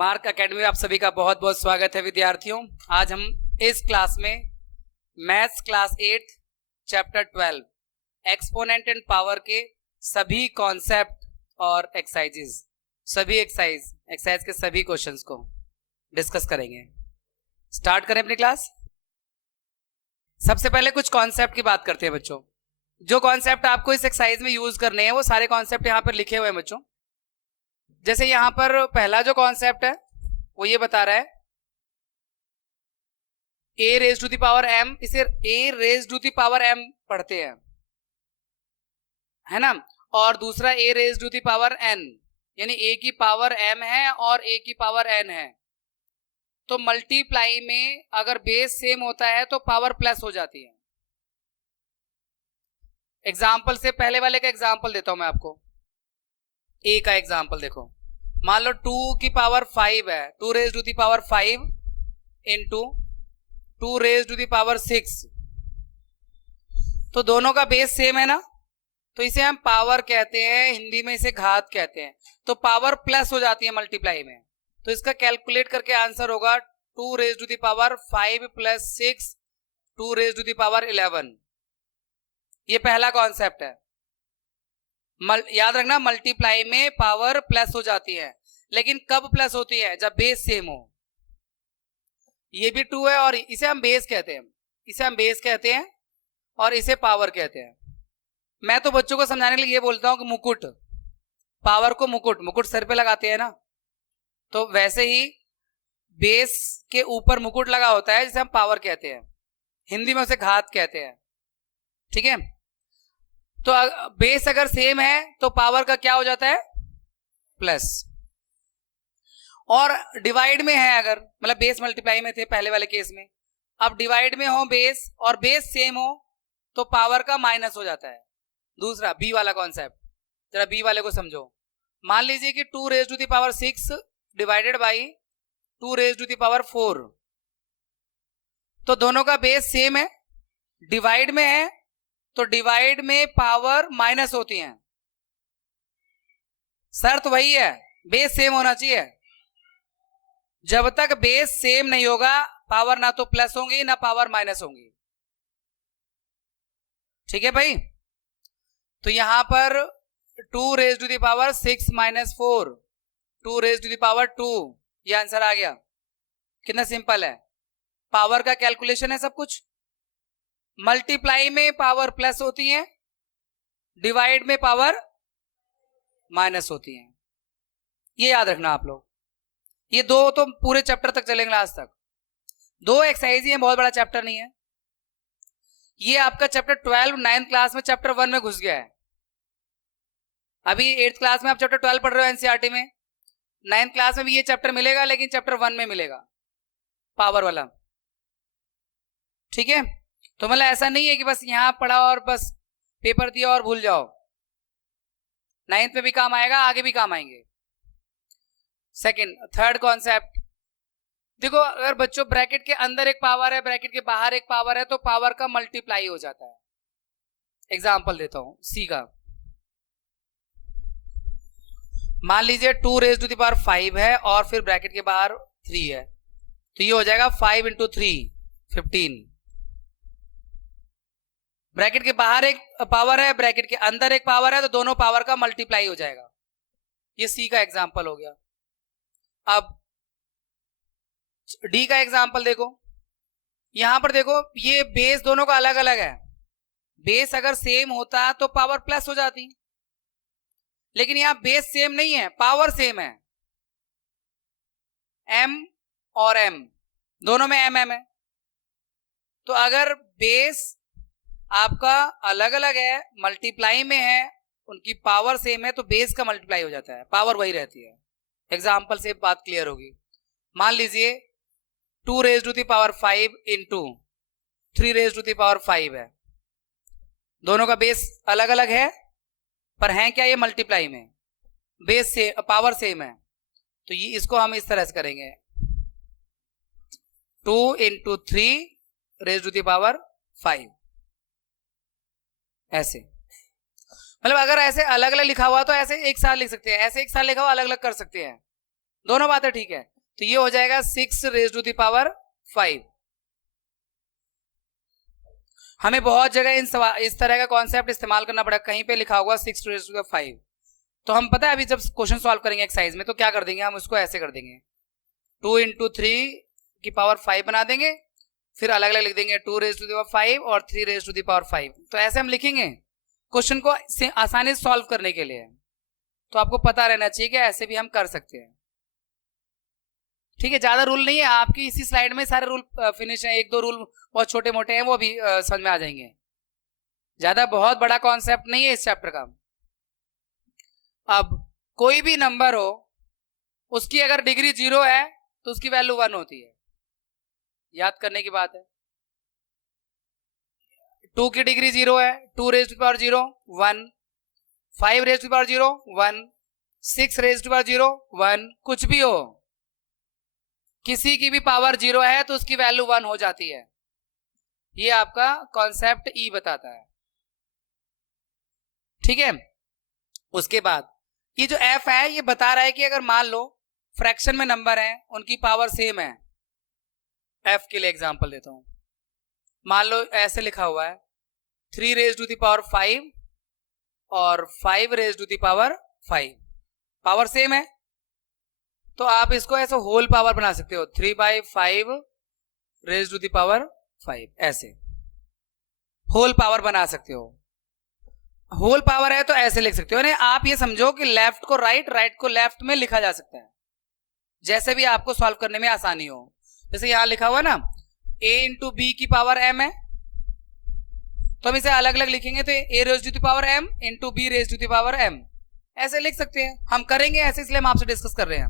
Mark academy में आप सभी का बहुत बहुत स्वागत है विद्यार्थियों। आज हम इस क्लास में maths class 8 chapter 12 exponent and power के सभी कॉन्सेप्ट और एक्सरसाइज के सभी क्वेश्चंस को डिस्कस करेंगे। स्टार्ट करें अपनी क्लास। सबसे पहले कुछ कॉन्सेप्ट की बात करते हैं बच्चों। जो कॉन्सेप्ट आपको इस एक्सरसाइज में यूज करने हैं वो सारे कॉन्सेप्ट यहाँ पर लिखे हुए हैं बच्चों। जैसे यहां पर पहला जो कॉन्सेप्ट है वो ये बता रहा है a raise to the power m, इसे a raise to the power m पढ़ते हैं, है ना। और दूसरा a raise to the power n, यानी a की पावर m है और a की पावर n है। तो मल्टीप्लाई में अगर बेस सेम होता है तो पावर प्लस हो जाती है। एग्जाम्पल से पहले वाले का एग्जाम्पल देता हूं मैं आपको। ए का एग्जाम्पल देखो, मान लो 2 की पावर 5 है, 2 raise to the power 5 into 2 raise to the power 6। तो दोनों का बेस सेम है ना, तो इसे हम पावर कहते हैं, हिंदी में इसे घात कहते हैं। तो पावर प्लस हो जाती है मल्टीप्लाई में। तो इसका कैलकुलेट करके आंसर होगा 2 raise to the power 5 plus 6 2 raise to the power 11। ये पहला कॉन्सेप्ट है। याद रखना मल्टीप्लाई में पावर प्लस हो जाती है, लेकिन कब प्लस होती है? जब बेस सेम हो। ये भी 2 है और इसे हम बेस कहते हैं, और इसे पावर कहते हैं। मैं तो बच्चों को समझाने के लिए ये बोलता हूं कि मुकुट, पावर को मुकुट सर पे लगाते हैं ना, तो वैसे ही बेस के ऊपर मुकुट लगा होता है जिसे हम पावर कहते हैं, हिंदी में उसे घात कहते हैं। ठीक है, तो बेस अगर सेम है तो पावर का क्या हो जाता है? प्लस। और डिवाइड में है, अगर मतलब बेस मल्टीप्लाई में थे पहले वाले केस में, अब डिवाइड में हो बेस और बेस सेम हो तो पावर का माइनस हो जाता है। दूसरा बी वाला कॉन्सेप्ट, जरा बी वाले को समझो। मान लीजिए कि 2 raise to the power 6 divided by 2 raise to the power 4, तो दोनों का बेस सेम है, डिवाइड में है, तो डिवाइड में पावर माइनस होती है। शर्त वही है, बेस सेम होना चाहिए। जब तक बेस सेम नहीं होगा पावर ना तो प्लस होंगी ना पावर माइनस होंगी। ठीक है भाई। तो यहां पर 2 raise to the power 6 minus 4 2 raise to the power 2, ये आंसर आ गया। कितना सिंपल है, पावर का कैलकुलेशन है सब कुछ। मल्टीप्लाई में पावर प्लस होती है, डिवाइड में पावर माइनस होती है। ये याद रखना आप लोग। ये दो तो पूरे चैप्टर तक चलेंगे, लास्ट तक। 2 एक्सरसाइज ही है, बहुत बड़ा चैप्टर नहीं है। ये आपका चैप्टर 12 9th क्लास में चैप्टर 1 में घुस गया है। अभी 8th क्लास में आप चैप्टर 12 पढ़ रहे हो एनसीईआरटी में, 9th क्लास में भी ये चैप्टर मिलेगा, लेकिन चैप्टर 1 में मिलेगा, पावर वाला। ठीक है, तो मतलब ऐसा नहीं है कि बस यहां पढ़ा और बस पेपर दिया और भूल जाओ। 9th में भी काम आएगा, आगे भी काम आएंगे। थर्ड कॉन्सेप्ट देखो, अगर बच्चों ब्रैकेट के अंदर एक पावर है, ब्रैकेट के बाहर एक पावर है, तो पावर का मल्टीप्लाई हो जाता है। एग्जांपल देता हूं सी का। मान लीजिए 2 रेज टू द पावर 5 है और फिर ब्रैकेट के बाहर 3 है, तो ये हो जाएगा 5 इंटू 3 15। ब्रैकेट के बाहर एक पावर है, ब्रैकेट के अंदर एक पावर है, तो दोनों पावर का मल्टीप्लाई हो जाएगा। ये सी का एग्जांपल हो गया। अब डी का एग्जांपल देखो। यहां पर देखो, ये बेस दोनों का अलग अलग है। बेस अगर सेम होता तो पावर प्लस हो जाती, लेकिन यहां बेस सेम नहीं है, पावर सेम है। m और m दोनों में m है, तो अगर बेस आपका अलग अलग है, मल्टीप्लाई में है, उनकी पावर सेम है, तो बेस का मल्टीप्लाई हो जाता है, पावर वही रहती है। एग्जाम्पल से बात क्लियर होगी। मान लीजिए 2 raise to the power 5 into 3 raise to the power 5 है, दोनों का बेस अलग अलग है, पर है क्या? ये मल्टीप्लाई में, बेस से पावर सेम है। तो ये इसको हम इस तरह से करेंगे, 2 into 3 raise to the power 5, ऐसे। मतलब अगर ऐसे अलग अलग लिखा हुआ तो ऐसे एक साथ लिख सकते हैं, ऐसे एक साथ लिखा हुआ अलग अलग कर सकते हैं। दोनों बातें ठीक है। तो ये हो जाएगा 6 रेज टू द पावर 5। हमें बहुत जगह इस तरह का कॉन्सेप्ट इस्तेमाल करना पड़ा, कहीं पे लिखा होगा 6 रेज टू द 5। तो हम पता है अभी जब क्वेश्चन सॉल्व करेंगे एक्सरसाइज में तो क्या कर देंगे, हम उसको ऐसे कर देंगे 2 इंटू 3 की पावर 5 बना देंगे, फिर अलग अलग लिख देंगे 2 रेज टू द पावर 5 और 3 रेज टू द पावर 5। तो ऐसे हम लिखेंगे क्वेश्चन को आसानी से सॉल्व करने के लिए। तो आपको पता रहना चाहिए कि ऐसे भी हम कर सकते हैं। ठीक है, ज्यादा रूल नहीं है, आपकी इसी स्लाइड में सारे रूल फिनिश हैं। 1-2 रूल बहुत छोटे मोटे हैं, वो भी समझ में आ जाएंगे। ज्यादा बहुत बड़ा कॉन्सेप्ट नहीं है इस चैप्टर का। अब कोई भी नंबर हो, उसकी अगर डिग्री 0 है तो उसकी वैल्यू 1 होती है। याद करने की बात है। 2 की डिग्री 0 है, 2 raise to power 0 1, 5 raise to power 0 1, 6 raise to power 0 1, कुछ भी हो, किसी की भी पावर 0 है तो उसकी वैल्यू 1 हो जाती है। ये आपका कॉन्सेप्ट ई बताता है। ठीक है, उसके बाद ये जो एफ है ये बता रहा है कि अगर मान लो फ्रैक्शन में नंबर है, उनकी पावर सेम है। एफ के लिए एग्जांपल देता हूं, मान लो ऐसे लिखा हुआ है 3 रेज टू द पावर 5 और 5 raise to the power 5, power same है तो आप इसको ऐसे होल पावर बना सकते हो, 3/5 रेज टू द पावर 5, ऐसे होल पावर बना सकते हो। होल पावर है तो ऐसे लिख सकते हो। यानी आप ये समझो कि लेफ्ट को राइट, राइट को लेफ्ट में लिखा जा सकता है, जैसे भी आपको सॉल्व करने में आसानी हो। जैसे यहां लिखा हुआ ना a इंटू बी की पावर m है, तो हम इसे अलग अलग लिखेंगे तो a raise to the power m into b raise to the power m, ऐसे लिख सकते हैं। हम करेंगे ऐसे, इसलिए हम आपसे डिस्कस कर रहे हैं।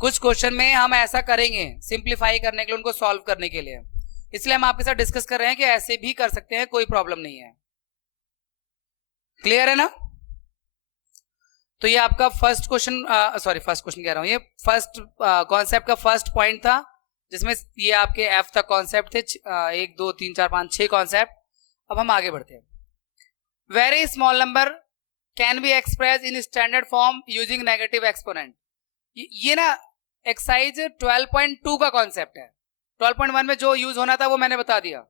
कुछ क्वेश्चन में हम ऐसा करेंगे सिंप्लीफाई करने के लिए, उनको सॉल्व करने के लिए, इसलिए हम आपके साथ डिस्कस कर रहे हैं कि ऐसे भी कर सकते हैं, कोई प्रॉब्लम नहीं है। क्लियर है ना? तो ये आपका first question, sorry first question कह रहा हूं, ये फर्स्ट कॉन्सेप्ट का फर्स्ट पॉइंट था, जिसमें ये आपके एफ तक कॉन्सेप्ट थे। 1 2 3 4 5 6 कॉन्सेप्ट। अब हम आगे बढ़ते हैं। Very small number can be express in standard form using negative exponent. ये ना एक्सरसाइज 12.2 का कॉन्सेप्ट है। 12.1 में जो यूज होना था वो मैंने बता दिया।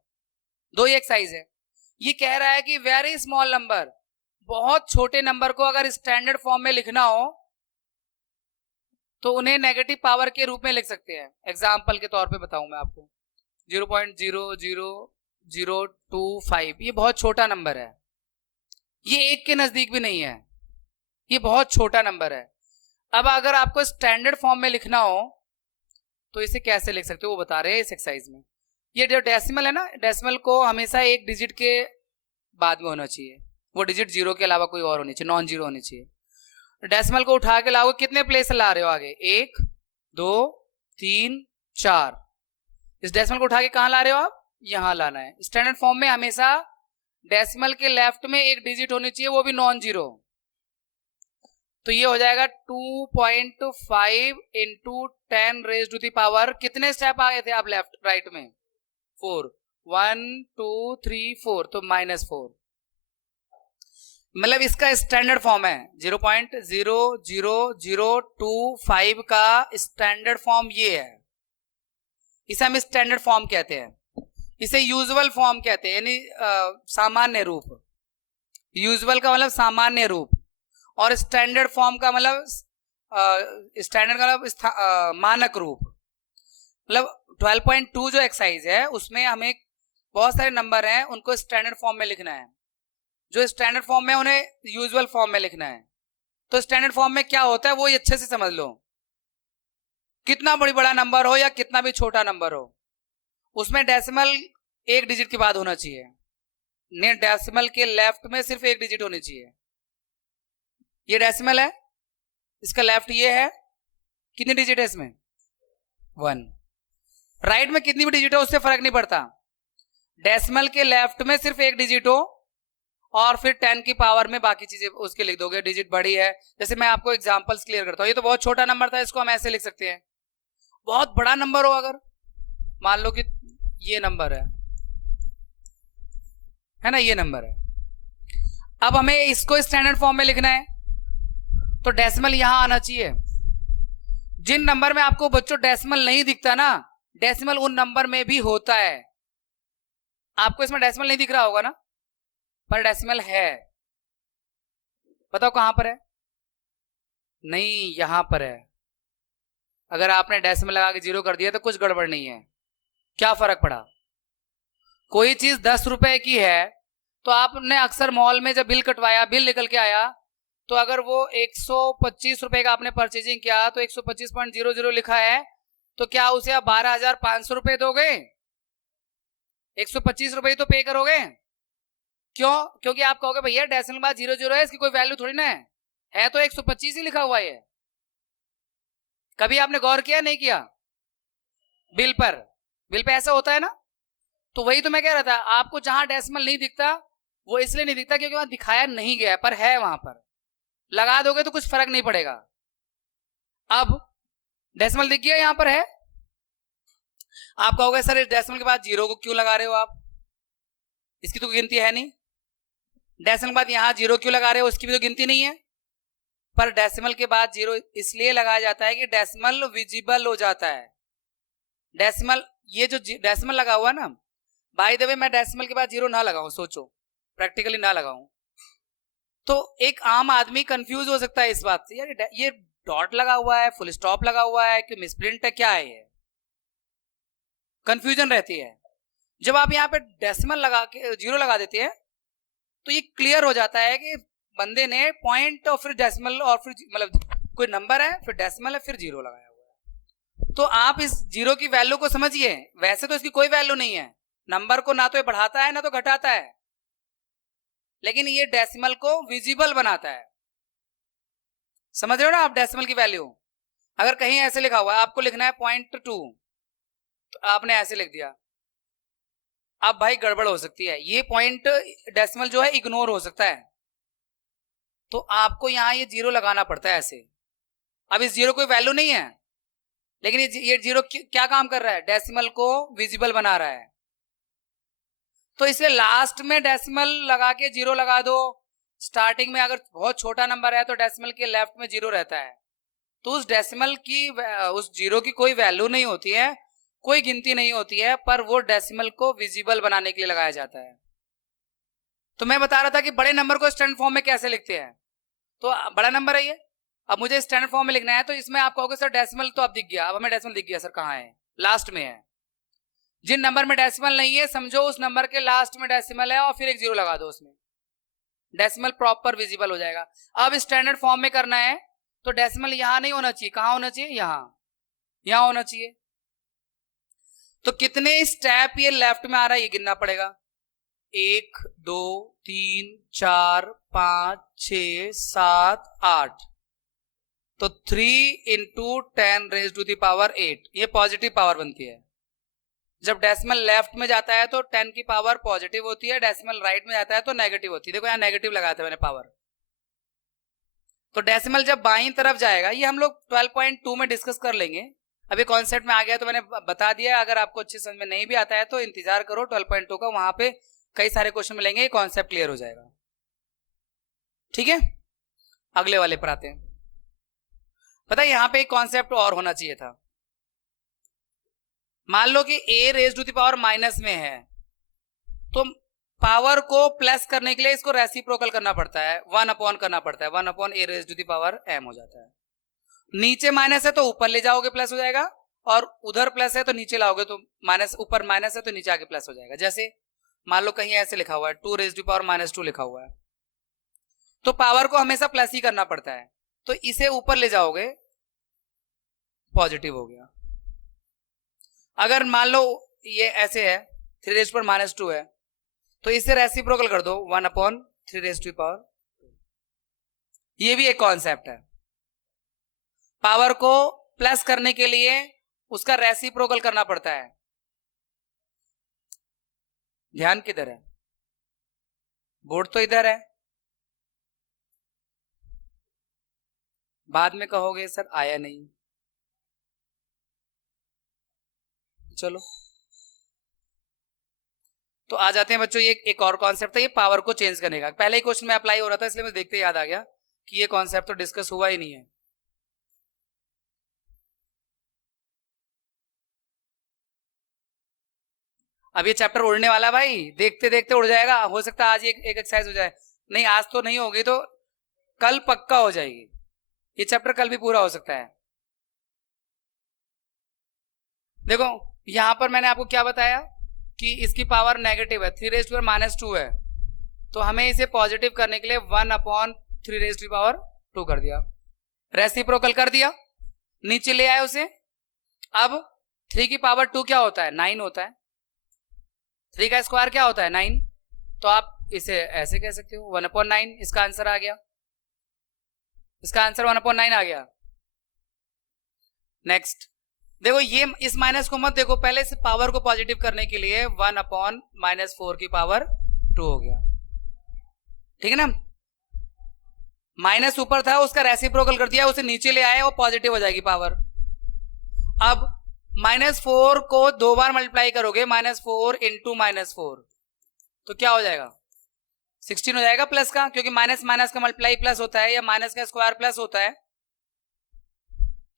2 ही एक्सरसाइज है। ये कह रहा है कि वेरी स्मॉल नंबर, बहुत छोटे नंबर को अगर स्टैंडर्ड फॉर्म में लिखना हो तो उन्हें नेगेटिव पावर के रूप में लिख सकते हैं। एग्जाम्पल के तौर पे बताऊं मैं आपको, 0.00025, ये बहुत छोटा नंबर है, ये 1 के नजदीक भी नहीं है, ये बहुत छोटा नंबर है। अब अगर आपको स्टैंडर्ड फॉर्म में लिखना हो तो इसे कैसे लिख सकते हो वो बता रहे हैं इस एक्सरसाइज में। ये जो डेसिमल है ना, डेसिमल को हमेशा एक डिजिट के बाद में होना चाहिए, वो डिजिट 0 के अलावा कोई और होनी चाहिए, नॉन 0 होनी चाहिए। डेसिमल को उठा के लाओगे, कितने प्लेस से ला रहे हो आगे, 1 2 3 4, इस डेसिमल को उठा के कहां ला रहे हो आप, यहां लाना है। स्टैंडर्ड फॉर्म में हमेशा डेसिमल के लेफ्ट में एक डिजिट होनी चाहिए, वो भी नॉन 0। तो ये हो जाएगा 2.5 into 10 raise to the power, कितने स्टेप आए थे आप लेफ्ट राइट में, 4, 1 2 3 4, तो -4। मतलब इसका स्टैंडर्ड फॉर्म है 0.00025 का स्टैंडर्ड फॉर्म ये है। इसे हम स्टैंडर्ड फॉर्म कहते हैं, इसे यूजुअल फॉर्म कहते हैं, यानी सामान्य रूप। यूजुअल का मतलब सामान्य रूप, और स्टैंडर्ड फॉर्म का मतलब स्टैंडर्ड का मतलब मानक रूप। मतलब 12.2 जो एक्सरसाइज है उसमें हमें बहुत सारे नंबर हैं, उनको स्टैंडर्ड फॉर्म में लिखना है। जो स्टैंडर्ड फॉर्म में उन्हें यूजुअल फॉर्म में लिखना है। तो स्टैंडर्ड फॉर्म में क्या होता है वो अच्छे से समझ लो। कितना बड़ा नंबर हो या कितना भी छोटा नंबर हो, उसमें डेसिमल एक डिजिट के बाद होना चाहिए, ने डेसिमल के लेफ्ट में सिर्फ एक डिजिट होनी चाहिए। ये डेसिमल है, इसका लेफ्ट ये है, कितनी डिजिट है इसमें, 1। राइट में कितनी भी डिजिट हो उससे फर्क नहीं पड़ता, डेसिमल के लेफ्ट में सिर्फ एक डिजिट हो, और फिर 10 की पावर में बाकी चीजें उसके लिख दोगे, डिजिट बड़ी है। जैसे मैं आपको एग्जांपल्स क्लियर करता हूं, ये तो बहुत छोटा नंबर था, इसको हम ऐसे लिख सकते हैं। बहुत बड़ा नंबर हो, अगर मान लो कि ये नंबर है ना, ये नंबर है। अब हमें इसको स्टैंडर्ड फॉर्म में लिखना है तो डेसिमल यहां आना चाहिए, जिन नंबर में आपको बच्चों डेसिमल नहीं दिखता ना, डेसिमल उन नंबर में भी होता है। आपको इसमें डेसिमल नहीं दिख रहा होगा ना, पर डेसिमल है। बताओ कहां पर है? नहीं, यहां पर है। अगर आपने डेसिमल लगा के 0 कर दिया तो कुछ गड़बड़ नहीं है। क्या फर्क पड़ा? कोई चीज 10 रुपए की है तो आपने अक्सर मॉल में जब बिल कटवाया, बिल निकल के आया, तो अगर वो 125 रुपए का आपने परचेजिंग किया तो 125.00 लिखा है, तो क्या उसे आप 12,500 रुपए दोगे? 125 रुपए तो पे करोगे। क्यों? क्योंकि आप कहोगे भैया डेसिमल बाद 00 है, इसकी कोई वैल्यू थोड़ी ना है तो 125 ही लिखा हुआ है। कभी आपने गौर किया? नहीं किया? बिल पे ऐसा होता है ना। तो वही तो मैं कह रहा था, आपको जहां डेसिमल नहीं दिखता वो इसलिए नहीं दिखता क्योंकि वहां दिखाया नहीं गया, पर है वहां पर। लगा दोगे तो कुछ फर्क नहीं पड़ेगा। अब डेसिमल दिख गया, यहां पर है। आप कहोगे सर इस डेसिमल के बाद 0 को क्यों लगा रहे हो आप, इसकी तो गिनती है नहीं। डेसिमल के बाद यहां 0 क्यों लगा रहे हो, उसकी भी तो गिनती नहीं है। पर डेसिमल के बाद 0 इसलिए लगाया जाता है कि डेसिमल विजिबल हो जाता है। डेसिमल, ये जो डेसिमल लगा हुआ ना, बाय द वे मैं डेसिमल के बाद 0 ना लगाऊं, सोचो प्रैक्टिकली ना लगाऊं, तो एक आम आदमी कंफ्यूज हो सकता है इस बात से, यार ये डॉट लगा हुआ है, फुल स्टॉप लगा हुआ है, कि मिसप्रिंट है, क्या है ये, कंफ्यूजन रहती है। जब आप यहाँ पे डेसिमल लगा के 0 लगा देते हैं तो ये क्लियर हो जाता है कि बंदे ने पॉइंट और फिर डेसिमल और फिर मतलब कोई नंबर है, फिर डेसिमल है, फिर 0 लगाया हुआ है। तो आप इस 0 की वैल्यू को समझिए। वैसे तो इसकी कोई वैल्यू नहीं है, नंबर को ना तो ये बढ़ाता है ना तो घटाता है, लेकिन ये डेसिमल को विजिबल बनाता है। समझ रहे हो ना आप डेसिमल की वैल्यू? अगर कहीं ऐसे लिखा हुआ है आपको लिखना है 0.2, तो आपने ऐसे लिख दिया, अब भाई गड़बड़ हो सकती है, ये पॉइंट डेसिमल जो है इग्नोर हो सकता है, तो आपको यहां ये 0 लगाना पड़ता है ऐसे। अब इस 0 कोई वैल्यू नहीं है, लेकिन ये 0 क्या काम कर रहा है, डेसिमल को विजिबल बना रहा है। तो इसलिए लास्ट में डेसिमल लगा के 0 लगा दो। स्टार्टिंग में अगर बहुत छोटा नंबर है तो डेसिमल के लेफ्ट में 0 रहता है, तो उस डेसिमल की उस 0 की कोई वैल्यू नहीं होती है, कोई गिनती नहीं होती है, पर वो डेसिमल को विजिबल बनाने के लिए लगाया जाता है। तो मैं बता रहा था कि बड़े नंबर को स्टैंडर्ड फॉर्म में कैसे लिखते हैं। तो बड़ा नंबर है ये, अब मुझे स्टैंडर्ड फॉर्म में लिखना है, तो इसमें आप कहोगे सर डेसिमल तो अब दिख गया, अब हमें डेसिमल दिख गया सर, कहाँ है? लास्ट में है। जिन नंबर में डेसिमल नहीं है समझो उस नंबर के लास्ट में डेसिमल है और फिर एक 0 लगा दो उसमें, डेसिमल प्रॉपर विजिबल हो जाएगा। अब स्टैंडर्ड फॉर्म में करना है तो डेसिमल यहां नहीं होना चाहिए, कहां होना चाहिए? यहां होना चाहिए। तो कितने स्टेप ये लेफ्ट में आ रहा है ये गिनना पड़ेगा, 1 2 3 4 5 6 7 8, तो 3 इंटू 10⁻⁸ ये पॉजिटिव पावर बनती है। जब डेसिमल लेफ्ट में जाता है तो 10 की पावर पॉजिटिव होती है, डेसिमल राइट में जाता है तो नेगेटिव होती है। देखो यहाँ नेगेटिव लगाया था मैंने पावर। तो डेसिमल जब बाईं तरफ जाएगा, ये हम लोग 12.2 में डिस्कस कर लेंगे, अभी कॉन्सेप्ट में आ गया तो मैंने बता दिया। अगर आपको अच्छी समझ में नहीं भी आता है तो इंतजार करो 12.2 का, वहां पे कई सारे क्वेश्चन मिलेंगे, ये कॉन्सेप्ट क्लियर हो जाएगा। ठीक है, अगले वाले पर आते हैं। पता है यहाँ पे एक कॉन्सेप्ट और होना चाहिए था। मान लो कि a⁻⁻ माइनस में है, तो पावर को प्लस करने के लिए इसको रेसिप्रोकल करना पड़ता है, 1 करना पड़ता है, 1/a⁻m हो जाता है। नीचे माइनस है तो ऊपर ले जाओगे प्लस हो जाएगा, और उधर प्लस है तो नीचे लाओगे तो माइनस, ऊपर माइनस है तो नीचे आके प्लस हो जाएगा। जैसे मान लो कहीं ऐसे लिखा हुआ है 2⁻⁻2 लिखा हुआ है, तो पावर को हमेशा प्लस ही करना पड़ता है, तो इसे ऊपर ले जाओगे पॉजिटिव हो गया। अगर मान लो ये ऐसे है 3⁻2 है, तो इसे रेसिप्रोकल कर दो 1/3⁻²। ये भी एक कॉन्सेप्ट है, पावर को प्लस करने के लिए उसका रेसिप्रोकल करना पड़ता है। ध्यान किधर है? बोर्ड तो इधर है, बाद में कहोगे सर आया नहीं। चलो तो आ जाते हैं बच्चों, ये एक और कॉन्सेप्ट था, ये पावर को चेंज करने का। पहले ही क्वेश्चन में अप्लाई हो रहा था इसलिए मुझे देखते याद आ गया कि ये कॉन्सेप्ट तो डिस्कस हुआ ही नहीं है। अब ये चैप्टर उड़ने वाला है भाई, देखते देखते उड़ जाएगा। हो सकता है आज एक एक्सरसाइज हो जाए, नहीं आज तो नहीं होगी तो कल पक्का हो जाएगी। ये चैप्टर कल भी पूरा हो सकता है। देखो यहां पर मैंने आपको क्या बताया कि इसकी पावर नेगेटिव है, 3⁻² है, तो हमें इसे पॉजिटिव करने के लिए 1/3⁻² कर दिया, रेसिप्रोकल कर दिया, नीचे ले आए उसे। अब 3⁻² क्या होता है? 9 होता है। 3 का स्क्वायर क्या होता है? 9। तो आप इसे ऐसे कह सकते हो 1/9। इसका आंसर आ गया, इसका आंसर 1/9 आ गया। नेक्स्ट देखो, ये इस माइनस को मत देखो, पहले इस पावर को पॉजिटिव करने के लिए 1/-4⁻² हो गया, ठीक है ना। माइनस ऊपर था, उसका रेसिप्रोकल कर दिया, उसे नीचे ले आए, वो पॉजिटिव हो जाएगी पावर। अब -4 को 2 बार मल्टीप्लाई करोगे, -4 × -4, तो क्या हो जाएगा? 16 हो जाएगा प्लस का, क्योंकि माइनस माइनस का मल्टीप्लाई प्लस होता है, या माइनस का स्क्वायर प्लस होता है,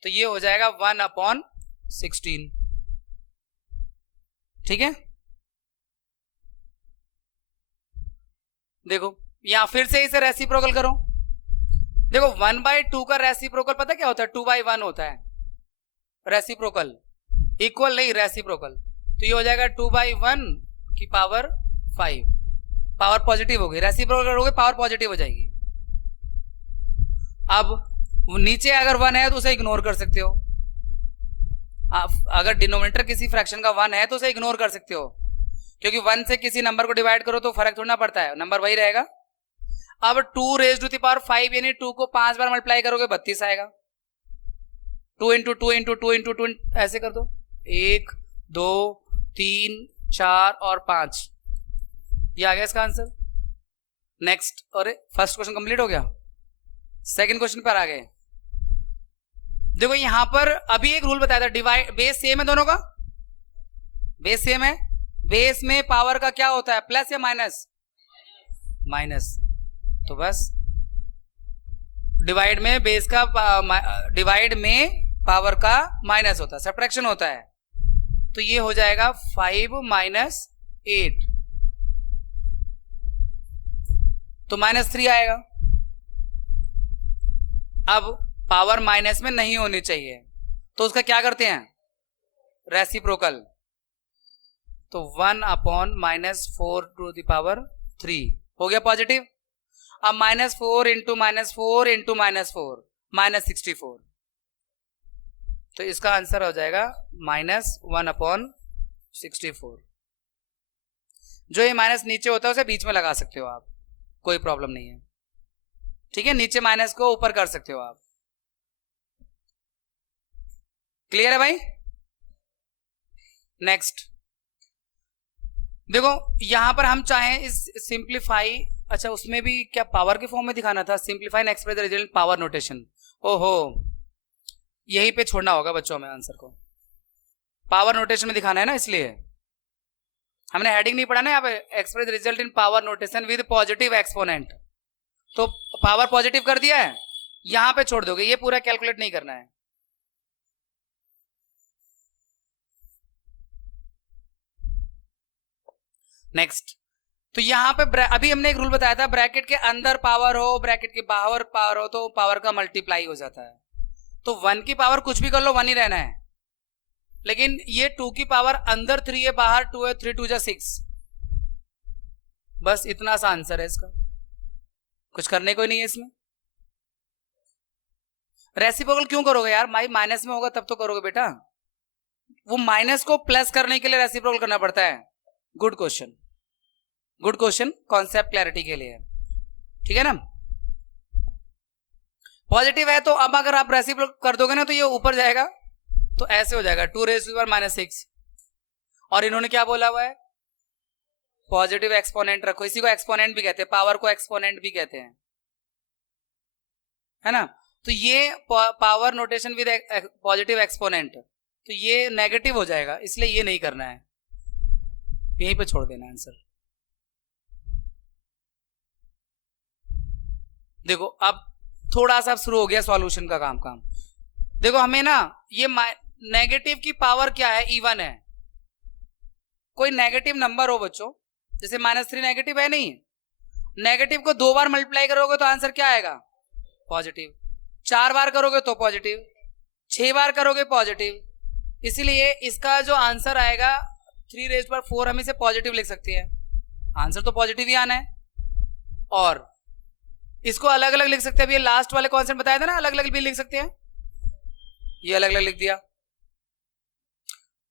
तो ये हो जाएगा 1/16, ठीक है। देखो यहां फिर से इसे रेसिप्रोकल करो। देखो 1/2 का रेसिप्रोकल पता क्या होता है? 2/1 होता है रेसिप्रोकल, इक्वल नहीं, रेसिप्रोकल। तो ये हो जाएगा 2/1⁵, पावर पॉजिटिव होगी, रेसिप्रोकल करोगे पावर पॉजिटिव हो जाएगी। अब नीचे अगर 1 है तो उसे इग्नोर कर सकते हो, अगर डिनोमिनेटर किसी फ्रैक्शन का 1 है तो उसे इग्नोर कर सकते हो, क्योंकि 1 से किसी नंबर को डिवाइड करो तो फर्क थोड़ा पड़ता है, नंबर वही रहेगा। अब 2⁵ यानी 2 को 5 बार मल्टीप्लाई करोगे 32 आएगा। 2 × 2 × 2 × 2 ऐसे कर दो, 1 2 3 4 और 5, ये आ गया इसका आंसर। नेक्स्ट, अरे फर्स्ट क्वेश्चन कंप्लीट हो गया, सेकंड क्वेश्चन पर आ गए। देखो यहां पर अभी एक रूल बताया था, डिवाइड, बेस सेम है दोनों का, बेस सेम है, बेस में पावर का क्या होता है? प्लस या माइनस? माइनस। तो बस डिवाइड में बेस का डिवाइड में पावर का माइनस होता है, सब्ट्रैक्शन होता है, तो ये हो जाएगा 5 - 8, तो -3 आएगा। अब पावर माइनस में नहीं होनी चाहिए, तो उसका क्या करते हैं? रेसिप्रोकल। तो 1/-4⁻³ हो गया पॉजिटिव। अब -4 × -4 × -4 -64, तो इसका आंसर हो जाएगा -1/64। जो ये माइनस नीचे होता है उसे बीच में लगा सकते हो आप, कोई प्रॉब्लम नहीं है, ठीक है। नीचे माइनस को ऊपर कर सकते हो आप। क्लियर है भाई? नेक्स्ट देखो यहां पर हम चाहें इस सिंप्लीफाई, अच्छा उसमें भी क्या पावर के फॉर्म में दिखाना था? Simplify and express the result power notation. ओहो, यहीं पे छोड़ना होगा बच्चों में आंसर को, पावर नोटेशन में दिखाना है ना, इसलिए हमने हेडिंग नहीं पढ़ा ना यहाँ पे, express result in power notation with positive exponent, तो पावर पॉजिटिव कर दिया है, यहां पे छोड़ दोगे, ये पूरा कैलकुलेट नहीं करना है। नेक्स्ट, तो यहां पे अभी हमने एक रूल बताया था, ब्रैकेट के अंदर पावर हो, ब्रैकेट के बाहर पावर हो, तो पावर का मल्टीप्लाई हो जाता है। तो 1 की पावर कुछ भी कर लो 1 ही रहना है, लेकिन ये 2 की पावर अंदर 3 है, बाहर 2 है, 3 × 2 = 6, बस इतना सा आंसर है इसका, कुछ करने को नहीं है इसमें। रेसिप्रोकल क्यों करोगे यार? माइनस में होगा तब तो करोगे बेटा, वो माइनस को प्लस करने के लिए रेसिप्रोकल करना पड़ता है। Good question, good question, concept clarity के लिए, ठीक है ना। पॉजिटिव है तो अब अगर आप रेसिप्रोकल कर दोगे ना तो ये ऊपर जाएगा, तो ऐसे हो जाएगा 2⁻6, और इन्होंने क्या बोला हुआ है? पॉजिटिव एक्सपोनेंट रखो, इसी को एक्सपोनेंट भी कहते हैं, पावर को एक्सपोनेंट भी कहते हैं, है ना। तो ये power notation with positive exponent, तो ये नेगेटिव हो जाएगा, इसलिए ये नहीं करना है, यहीं पे छोड़ देना आंसर। देखो अब थोड़ा सा शुरू हो गया सॉल्यूशन का काम। देखो हमें ना ये नेगेटिव की पावर क्या है? इवन है, कोई नेगेटिव नंबर हो बच्चों, जैसे -3 नेगेटिव है नहीं, नेगेटिव को 2 बार मल्टीप्लाई करोगे तो आंसर क्या आएगा? पॉजिटिव। 4 बार करोगे तो पॉजिटिव, 6 बार करोगे पॉजिटिव, इसीलिए इसका जो आंसर आएगा 3⁴ हम इसे पॉजिटिव लिख सकते हैं, आंसर तो पॉजिटिव ही आना है। और इसको अलग अलग लिख सकते हैं, अभी ये लास्ट वाले कॉन्सेप्ट बताया था ना, अलग अलग भी लिख सकते हैं, ये अलग अलग लिख दिया।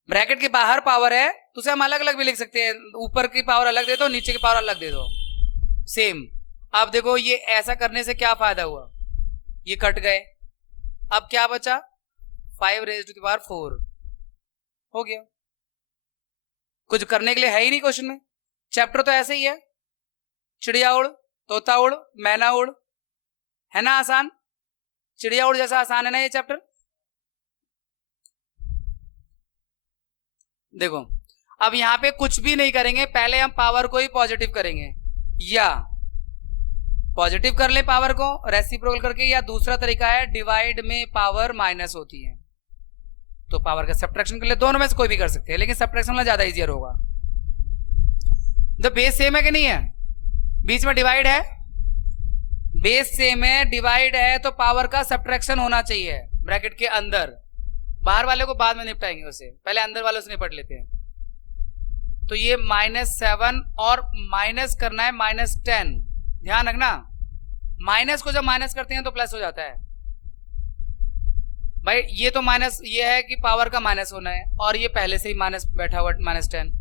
ब्रैकेट के बाहर पावर है तो उसे हम अलग अलग भी लिख सकते हैं, ऊपर की पावर अलग दे दो, नीचे की पावर अलग दे दो, सेम। अब देखो ये ऐसा करने से क्या फायदा हुआ, ये कट गए, अब क्या बचा? 5⁴ हो गया। कुछ करने के लिए है ही नहीं क्वेश्चन में, चैप्टर तो ऐसे ही है, चिड़िया उड़, तोता उड़, मैना उड़, है ना आसान? चिड़िया उड़ जैसा आसान है ना ये चैप्टर। देखो अब यहां पे कुछ भी नहीं करेंगे, पहले हम पावर को ही पॉजिटिव करेंगे, या पॉजिटिव कर ले पावर को रेसिप्रोकल करके, या दूसरा तरीका है डिवाइड में पावर माइनस होती है तो पावर का सब्ट्रैक्शन कर ले, दोनों में से कोई भी कर सकते हैं, लेकिन सब्ट्रैक्शन वाला ज्यादा इजियर होगा। तो बेस सेम है कि नहीं है? बीच में डिवाइड है, बेस सेम है, डिवाइड है तो पावर का सब्ट्रैक्शन होना चाहिए ब्रैकेट के अंदर। बाहर वाले को बाद में निपटाएंगे, उसे पहले अंदर वाले से निपट लेते हैं। तो ये -7 और माइनस करना है -10, ध्यान रखना, माइनस को जब माइनस करते हैं तो प्लस हो जाता है भाई। ये तो माइनस, ये है कि पावर का माइनस होना है, और ये पहले से ही माइनस बैठा हुआ -10,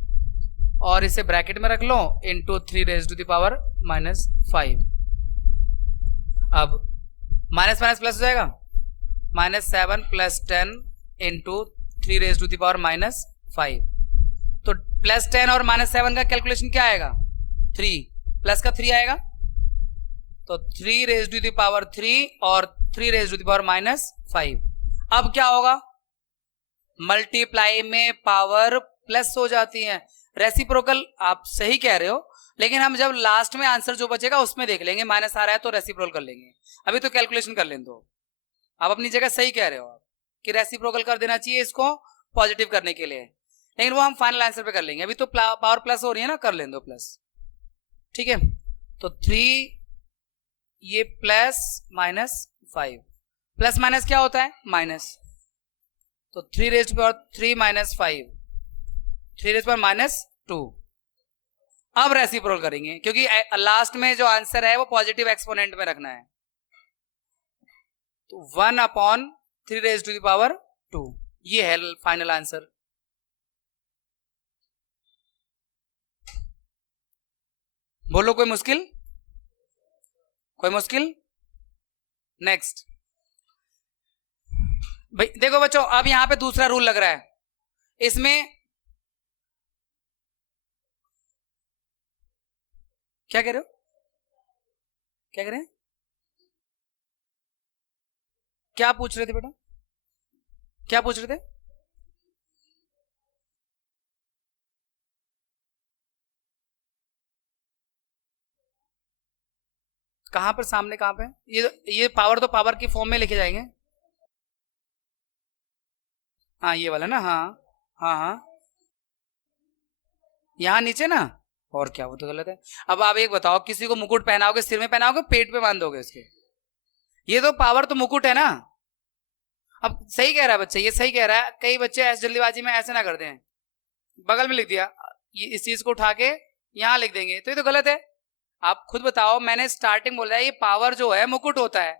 और इसे ब्रैकेट में रख लो इंटू 3⁻⁻5। अब माइनस माइनस प्लस हो जाएगा, -7 + 10 इंटू 3⁻⁻5। तो +10 और -7 का कैलकुलेशन क्या आएगा? 3 प्लस का 3 आएगा, तो 3⁻³ और 3⁻⁻5। अब क्या होगा? मल्टीप्लाई में पावर प्लस हो जाती है, रेसिप्रोकल आप सही कह रहे हो, लेकिन हम जब लास्ट में आंसर जो बचेगा उसमें देख लेंगे, माइनस आ रहा है तो रेसिप्रोकल कर लेंगे, अभी तो कैलकुलेशन कर लें। तो आप अपनी जगह सही कह रहे हो आप कि रेसिप्रोकल कर देना चाहिए इसको पॉजिटिव करने के लिए, लेकिन वो हम फाइनल आंसर पे कर लेंगे, अभी तो पावर प्लस हो रही है ना, कर लें दो प्लस, ठीक है। तो 3 ये +-5, प्लस माइनस क्या होता है? माइनस, तो 3⁻³ - 3⁻²। अब रेसिप्रोकल करेंगे क्योंकि लास्ट में जो आंसर है वो पॉजिटिव एक्सपोनेंट में रखना है, तो 1/3⁻², ये है फाइनल आंसर। बोलो कोई मुश्किल? कोई मुश्किल? नेक्स्ट भाई देखो बच्चों, अब यहां पे दूसरा रूल लग रहा है, इसमें क्या कह रहे हो? क्या कह रहे हैं? क्या पूछ रहे थे बेटा? क्या पूछ रहे थे? कहां पर? सामने कहां पे? ये पावर तो पावर की फॉर्म में लिखे जाएंगे। हाँ ये वाला ना, हाँ हाँ हाँ, यहाँ नीचे ना, और क्या? वो तो गलत है। अब आप एक बताओ, किसी को मुकुट पहनाओगे, सिर में पहनाओगे, पेट पे बांध दोगे उसके? ये तो पावर तो मुकुट है ना। अब सही कह रहा है बच्चा, ये सही कह रहा है, कई बच्चे ऐसे जल्दीबाजी में ऐसे ना करते हैं, बगल में लिख दिया, ये इस चीज को उठा के यहाँ लिख देंगे, तो ये तो गलत है। आप खुद बताओ, मैंने स्टार्टिंग बोला है ये पावर जो है मुकुट होता है,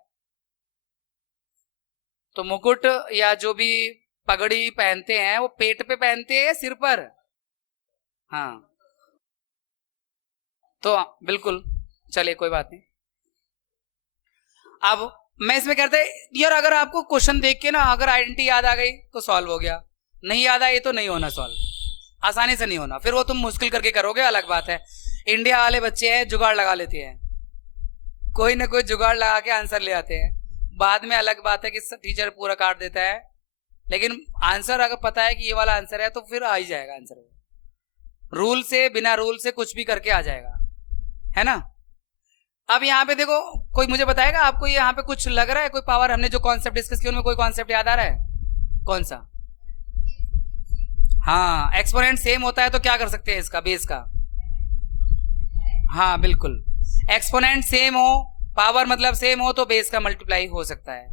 तो मुकुट या जो भी पगड़ी पहनते हैं वो पेट पे पहनते हैं या सिर पर? हाँ, तो बिल्कुल, चलिए कोई बात नहीं। अब मैं इसमें कहते यार, अगर आपको क्वेश्चन देख के ना अगर आइडेंटिटी याद आ गई तो सॉल्व हो गया, नहीं याद आई तो नहीं होना सॉल्व, आसानी से नहीं होना, फिर वो तुम मुश्किल करके करोगे, अलग बात है। इंडिया वाले बच्चे हैं, जुगाड़ लगा लेते हैं, कोई ना कोई जुगाड़ लगा के आंसर ले आते हैं, बाद में अलग बात है कि टीचर पूरा काट देता है, लेकिन आंसर अगर पता है कि ये वाला आंसर है तो फिर आ ही जाएगा आंसर, रूल से, बिना रूल से कुछ भी करके आ जाएगा, है ना। अब यहाँ पे देखो, कोई मुझे बताएगा आपको यहाँ पे कुछ लग रहा है, कोई पावर हमने जो कॉन्सेप्ट डिस्कस किया उनमें कोई कॉन्सेप्ट याद आ रहा है? कौन सा? हाँ, एक्सपोनेंट सेम होता है तो क्या कर सकते हैं इसका बेस का, हाँ बिल्कुल, एक्सपोनेंट सेम हो, पावर मतलब सेम हो तो बेस का मल्टीप्लाई हो सकता है।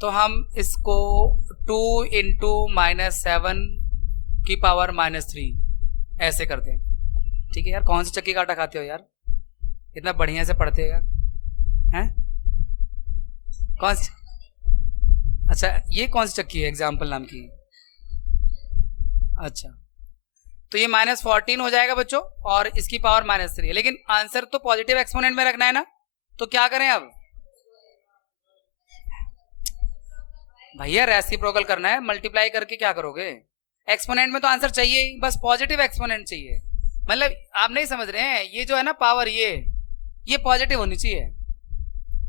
तो हम इसको 2 इंटू -7 की पावर -3 ऐसे करते हैं। ठीक है यार, कौन सी चक्की का आटा खाते हो यार, इतना बढ़िया से पढ़ते हो यार, हैं कौन सी, अच्छा ये कौन सी चक्की है एग्जाम्पल नाम की, अच्छा तो ये -14 हो जाएगा बच्चों और इसकी पावर -3 है, लेकिन आंसर तो पॉजिटिव एक्सपोनेंट में रखना है ना, तो क्या करें अब भैया, रेसिप्रोकल करना है, मल्टीप्लाई करके क्या करोगे, एक्सपोनेंट में तो आंसर चाहिए ही, बस पॉजिटिव एक्सपोनेंट चाहिए, मतलब आप नहीं समझ रहे हैं, ये जो है ना पावर ये पॉजिटिव होनी चाहिए,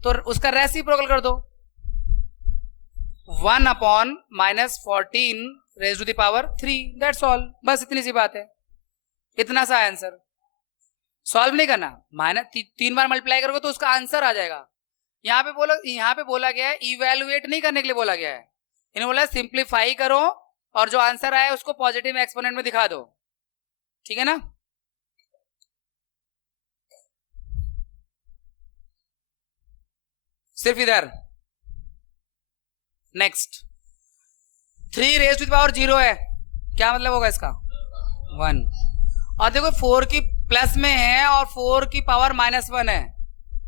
तो उसका रेसिप्रोकल कर दो, 1/-14 raise to the power 3, that's all, बस इतनी सी बात है, इतना सा आंसर, सॉल्व नहीं करना, तीन बार मल्टीप्लाई करोगे तो उसका आंसर आ जाएगा। यहाँ पे बोला गया है इवेलुएट नहीं करने के लिए बोला गया है, इन्होंने बोला सिंप्लीफाई करो और जो आंसर आया उसको पॉजिटिव एक्सपोनेंट में दिखा दो, ठीक है ना। सिर्फ इधर, next 3 raise to the power 0 है, क्या मतलब होगा इसका 1, और देखो 4 की प्लस में है और 4 की पावर -1 है,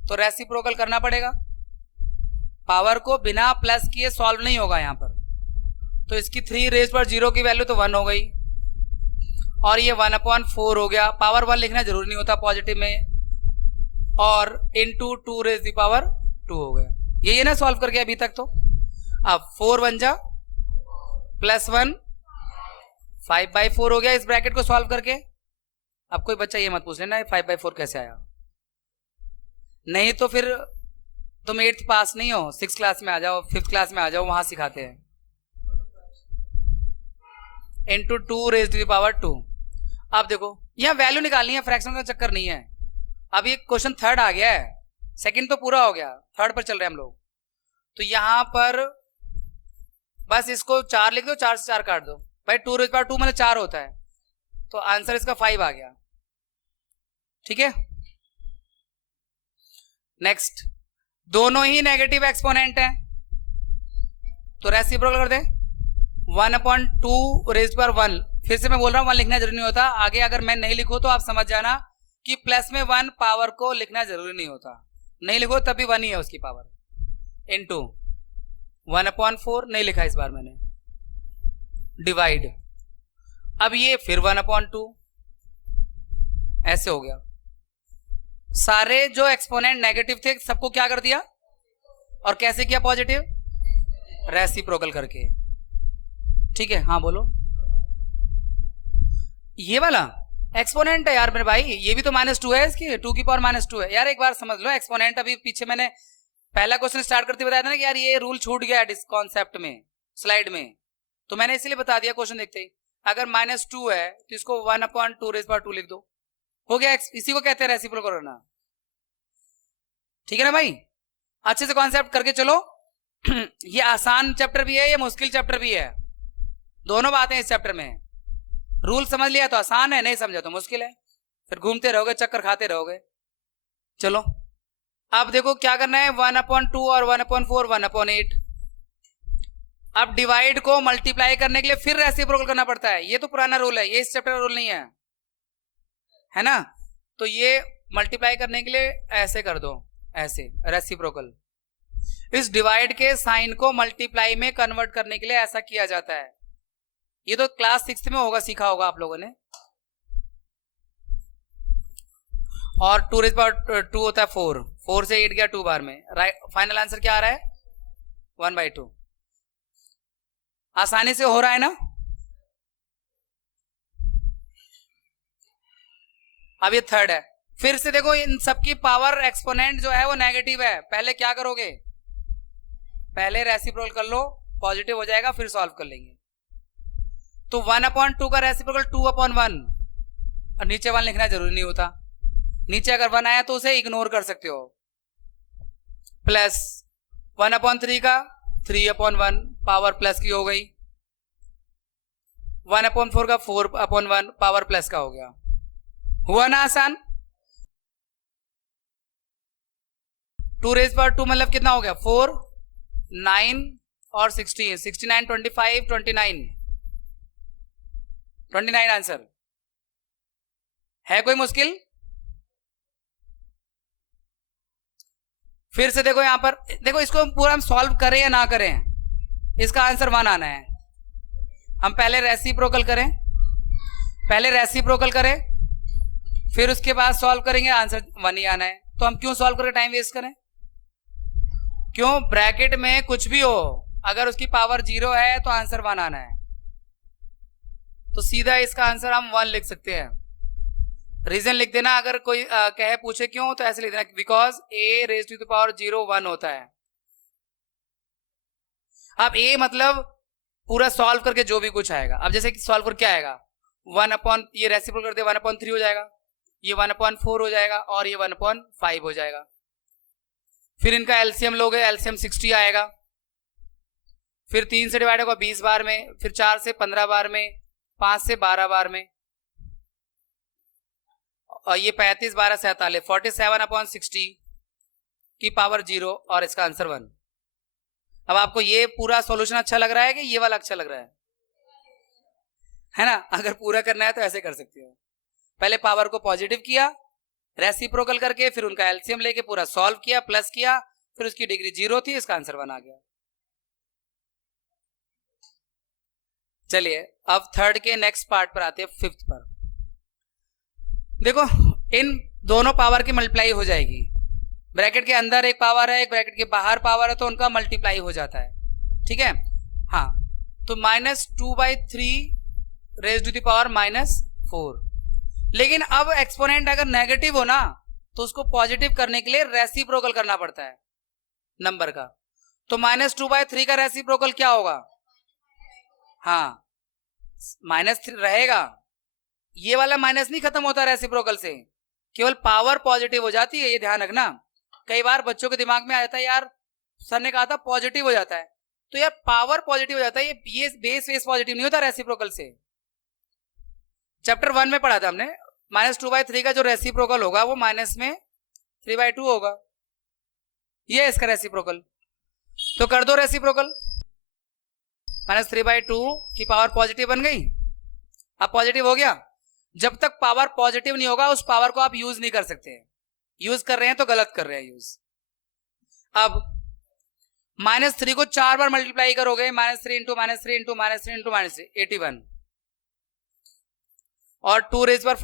तो रेसिप्रोकल करना पड़ेगा, पावर को बिना प्लस किए सॉल्व नहीं होगा यहाँ पर, तो इसकी 3 रेज पर 0 की वैल्यू तो 1 हो गई और ये 1/4 हो गया, पावर 1 लिखना जरूरी नहीं होता पॉजिटिव में, और इंटू 2 रेज दी पावर 2 हो गया, ये ना सॉल्व करके अभी तक तो। अब 4 1 जा +1 5/4 हो गया इस ब्रैकेट को सॉल्व करके। अब कोई बच्चा ये मत पूछ लेना 5/4 कैसे आया, नहीं तो फिर तुम 8th पास नहीं हो, 6th क्लास में आ जाओ, 5th क्लास में आ जाओ, वहां सिखाते हैं, into 2 raise to the power 2। अब देखो यहाँ वैल्यू निकालनी है, फ्रैक्शन का चक्कर नहीं है, अब ये क्वेश्चन थर्ड आ गया है, सेकंड तो पूरा हो गया, थर्ड पर चल रहे हैं हम लोग, तो यहां पर बस इसको 4 लिख दो, 4 से 4 काट दो भाई, 2 रेज पावर 2 मतलब 4 होता है, तो आंसर इसका 5 आ गया, ठीक है। नेक्स्ट, दोनों ही नेगेटिव एक्सपोनेंट हैं, तो रेसिप्रोकल कर दे, 1/2 रेज पर 1, फिर से मैं बोल रहा हूं 1 लिखना जरूरी नहीं होता, आगे अगर मैं नहीं लिखूं तो आप समझ जाना कि प्लस में 1 पावर को लिखना जरूरी नहीं होता, नहीं लिखो तभी 1 ही है उसकी पावर, इनटू 1/4 नहीं लिखा इस बार मैंने, डिवाइड, अब ये फिर 1/2 ऐसे हो गया, सारे जो एक्सपोनेंट नेगेटिव थे सबको क्या कर दिया और कैसे किया पॉजिटिव, रेसिप्रोकल करके, ठीक है। हाँ बोलो, ये वाला एक्सपोनेंट है यार मेरे भाई, ये भी तो -2 है, इसकी 2 की पावर -2 है यार, एक बार समझ लो एक्सपोनेंट, अभी पीछे मैंने पहला क्वेश्चन स्टार्ट करते बताया था ना कि यार ये रूल छूट गया इस कॉन्सेप्ट में स्लाइड में, तो मैंने इसीलिए बता दिया क्वेश्चन देखते ही, अगर -2 है तो इसको 1/2 रेज पावर 2 लिख दो, हो गया, इसी को कहते हैं रेसिप्रोकल करना, ठीक है ना भाई, अच्छे से कॉन्सेप्ट करके चलो। ये आसान चैप्टर भी है, ये मुश्किल चैप्टर भी है, दोनों बातें इस चैप्टर में, रूल समझ लिया तो आसान है, नहीं समझा तो मुश्किल है, फिर घूमते रहोगे, चक्कर खाते रहोगे। चलो अब देखो क्या करना है, 1/2 और 1/4 1/8, अब डिवाइड को मल्टीप्लाई करने के लिए फिर रेसिप्रोकल करना पड़ता है, ये तो पुराना रूल है, ये इस चैप्टर का रूल नहीं है ना, तो ये मल्टीप्लाई करने के लिए ऐसे कर दो, ऐसे रेसिप्रोकल, इस डिवाइड के साइन को मल्टीप्लाई में कन्वर्ट करने के लिए ऐसा किया जाता है, ये तो क्लास 6th में होगा, सीखा होगा आप लोगों ने, और 2 रेज पावर 2 होता है 4, 4 से 8 गया 2 बार में, राइट, फाइनल आंसर क्या आ रहा है 1/2, आसानी से हो रहा है ना। अब ये थर्ड है, फिर से देखो इन सबकी पावर एक्सपोनेंट जो है वो नेगेटिव है, पहले क्या करोगे, पहले रेसिप्रोकल कर लो, पॉजिटिव हो जाएगा, फिर सॉल्व कर लेंगे, तो 1/2 का रेसिप्रोकल 2/1, और नीचे 1 लिखना जरूरी नहीं होता, नीचे अगर 1 आया तो उसे इग्नोर कर सकते हो, प्लस 1/3 का 3/1, पावर प्लस की हो गई, 1/4 का 4/1 पावर प्लस का हो गया। हुआ ना आसान? 2 रेज पावर 2 मतलब कितना हो गया? 4, 9 और 16, 69, 25, 29 आंसर है। कोई मुश्किल? फिर से देखो यहां पर, देखो इसको पूरा हम सॉल्व करें या ना करें, इसका आंसर 1 आना है। हम पहले रेसिप्रोकल करें, फिर उसके बाद सॉल्व करेंगे, आंसर 1 ही आना है। तो हम क्यों सॉल्व करके टाइम वेस्ट करें? क्यों? ब्रैकेट में कुछ भी हो, अगर उसकी पावर 0 है तो आंसर 1 आना है। तो सीधा इसका आंसर हम 1 लिख सकते हैं। रीजन लिख देना, अगर कोई कहे पूछे क्यों तो ऐसे लिख देना, because a raise to the power 0 1 होता है। अब a मतलब पूरा सॉल्व करके जो भी कुछ आएगा। अब जैसे कि सॉल्व कर क्या आएगा, 1 ये रेसिप्रोकल कर दे 1/3 हो जाएगा, ये 1/4 हो जाएगा और ये 1/5 हो जाएगा। फिर इनका एलसीएम लोगे, एलसीएम 60 आएगा। फिर 3 से डिवाइड होगा 20 बार में, फिर 4 से 15 बार में, 5 से 12 बार में, और ये 35 12 47, 47/60 की पावर 0 और इसका आंसर 1। अब आपको ये पूरा सॉल्यूशन अच्छा लग रहा है कि ये वाला अच्छा लग रहा है ना? अगर पूरा करना है तो ऐसे कर सकते हो, पहले पावर को पॉजिटिव किया रेसिप्रोकल करके, फिर उनका एलसीएम लेके पूरा सॉल्व किया, प्लस किया, फिर उसकी डिग्री 0 थी, इसका आंसर 1 आ गया। चलिए अब थर्ड के नेक्स्ट पार्ट पर आते हैं, फिफ्थ पर। देखो इन दोनों पावर की मल्टीप्लाई हो जाएगी, ब्रैकेट के अंदर एक पावर है, एक ब्रैकेट के बाहर पावर है, तो उनका मल्टीप्लाई हो जाता है। ठीक है, हाँ। तो -2/3 रेज टू द पावर -4। लेकिन अब एक्सपोनेंट अगर नेगेटिव हो ना तो उसको पॉजिटिव करने के लिए रेसिप्रोकल करना पड़ता है नंबर का। तो -2/3 का रेसिप्रोकल क्या होगा? हाँ, -3 रहेगा। ये वाला माइनस नहीं खत्म होता रेसिप्रोकल से, केवल पावर पॉजिटिव हो जाती है, ये ध्यान रखना। कई बार बच्चों के दिमाग में आ जाता है, यार सर ने कहा था पॉजिटिव हो जाता है, तो यार पावर पॉजिटिव हो जाता है, ये बेस पॉजिटिव नहीं होता रेसिप्रोकल से। चैप्टर 1 में पढ़ा था हमने, -2/3 का जो रेसिप्रोकल होगा वो -3/2 होगा, ये है इसका रेसिप्रोकल। तो कर दो रेसिप्रोकल, -3/2 की पावर पॉजिटिव बन गई। अब पॉजिटिव हो गया, जब तक पावर पॉजिटिव नहीं होगा उस पावर को आप यूज नहीं कर सकते, यूज कर रहे हैं तो गलत कर रहे हैं यूज। अब -3 को 4 बार मल्टीप्लाई करोगे, -3 × -3 × -3 × -3 81, और 2 रेज पर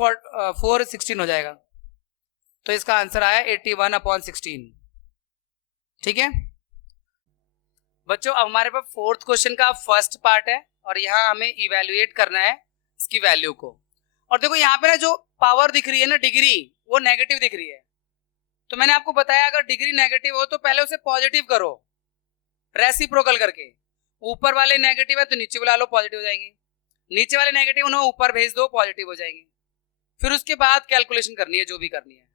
4 16 हो जाएगा। तो इसका आंसर आया 81/16। ठीक है बच्चों, अब हमारे पास फोर्थ क्वेश्चन का फर्स्ट पार्ट है और यहाँ हमें इवेल्युएट करना है इसकी वैल्यू को। और देखो यहाँ पे ना जो पावर दिख रही है ना, डिग्री, वो नेगेटिव दिख रही है। तो मैंने आपको बताया अगर डिग्री नेगेटिव हो तो पहले उसे पॉजिटिव करो रेसिप्रोकल करके। ऊपर वाले नेगेटिव है तो नीचे बुला लो, पॉजिटिव हो जाएंगे। नीचे वाले नेगेटिव उन्हें ऊपर भेज दो, पॉजिटिव हो जाएंगे। फिर उसके बाद कैलकुलेशन करनी है जो भी करनी है।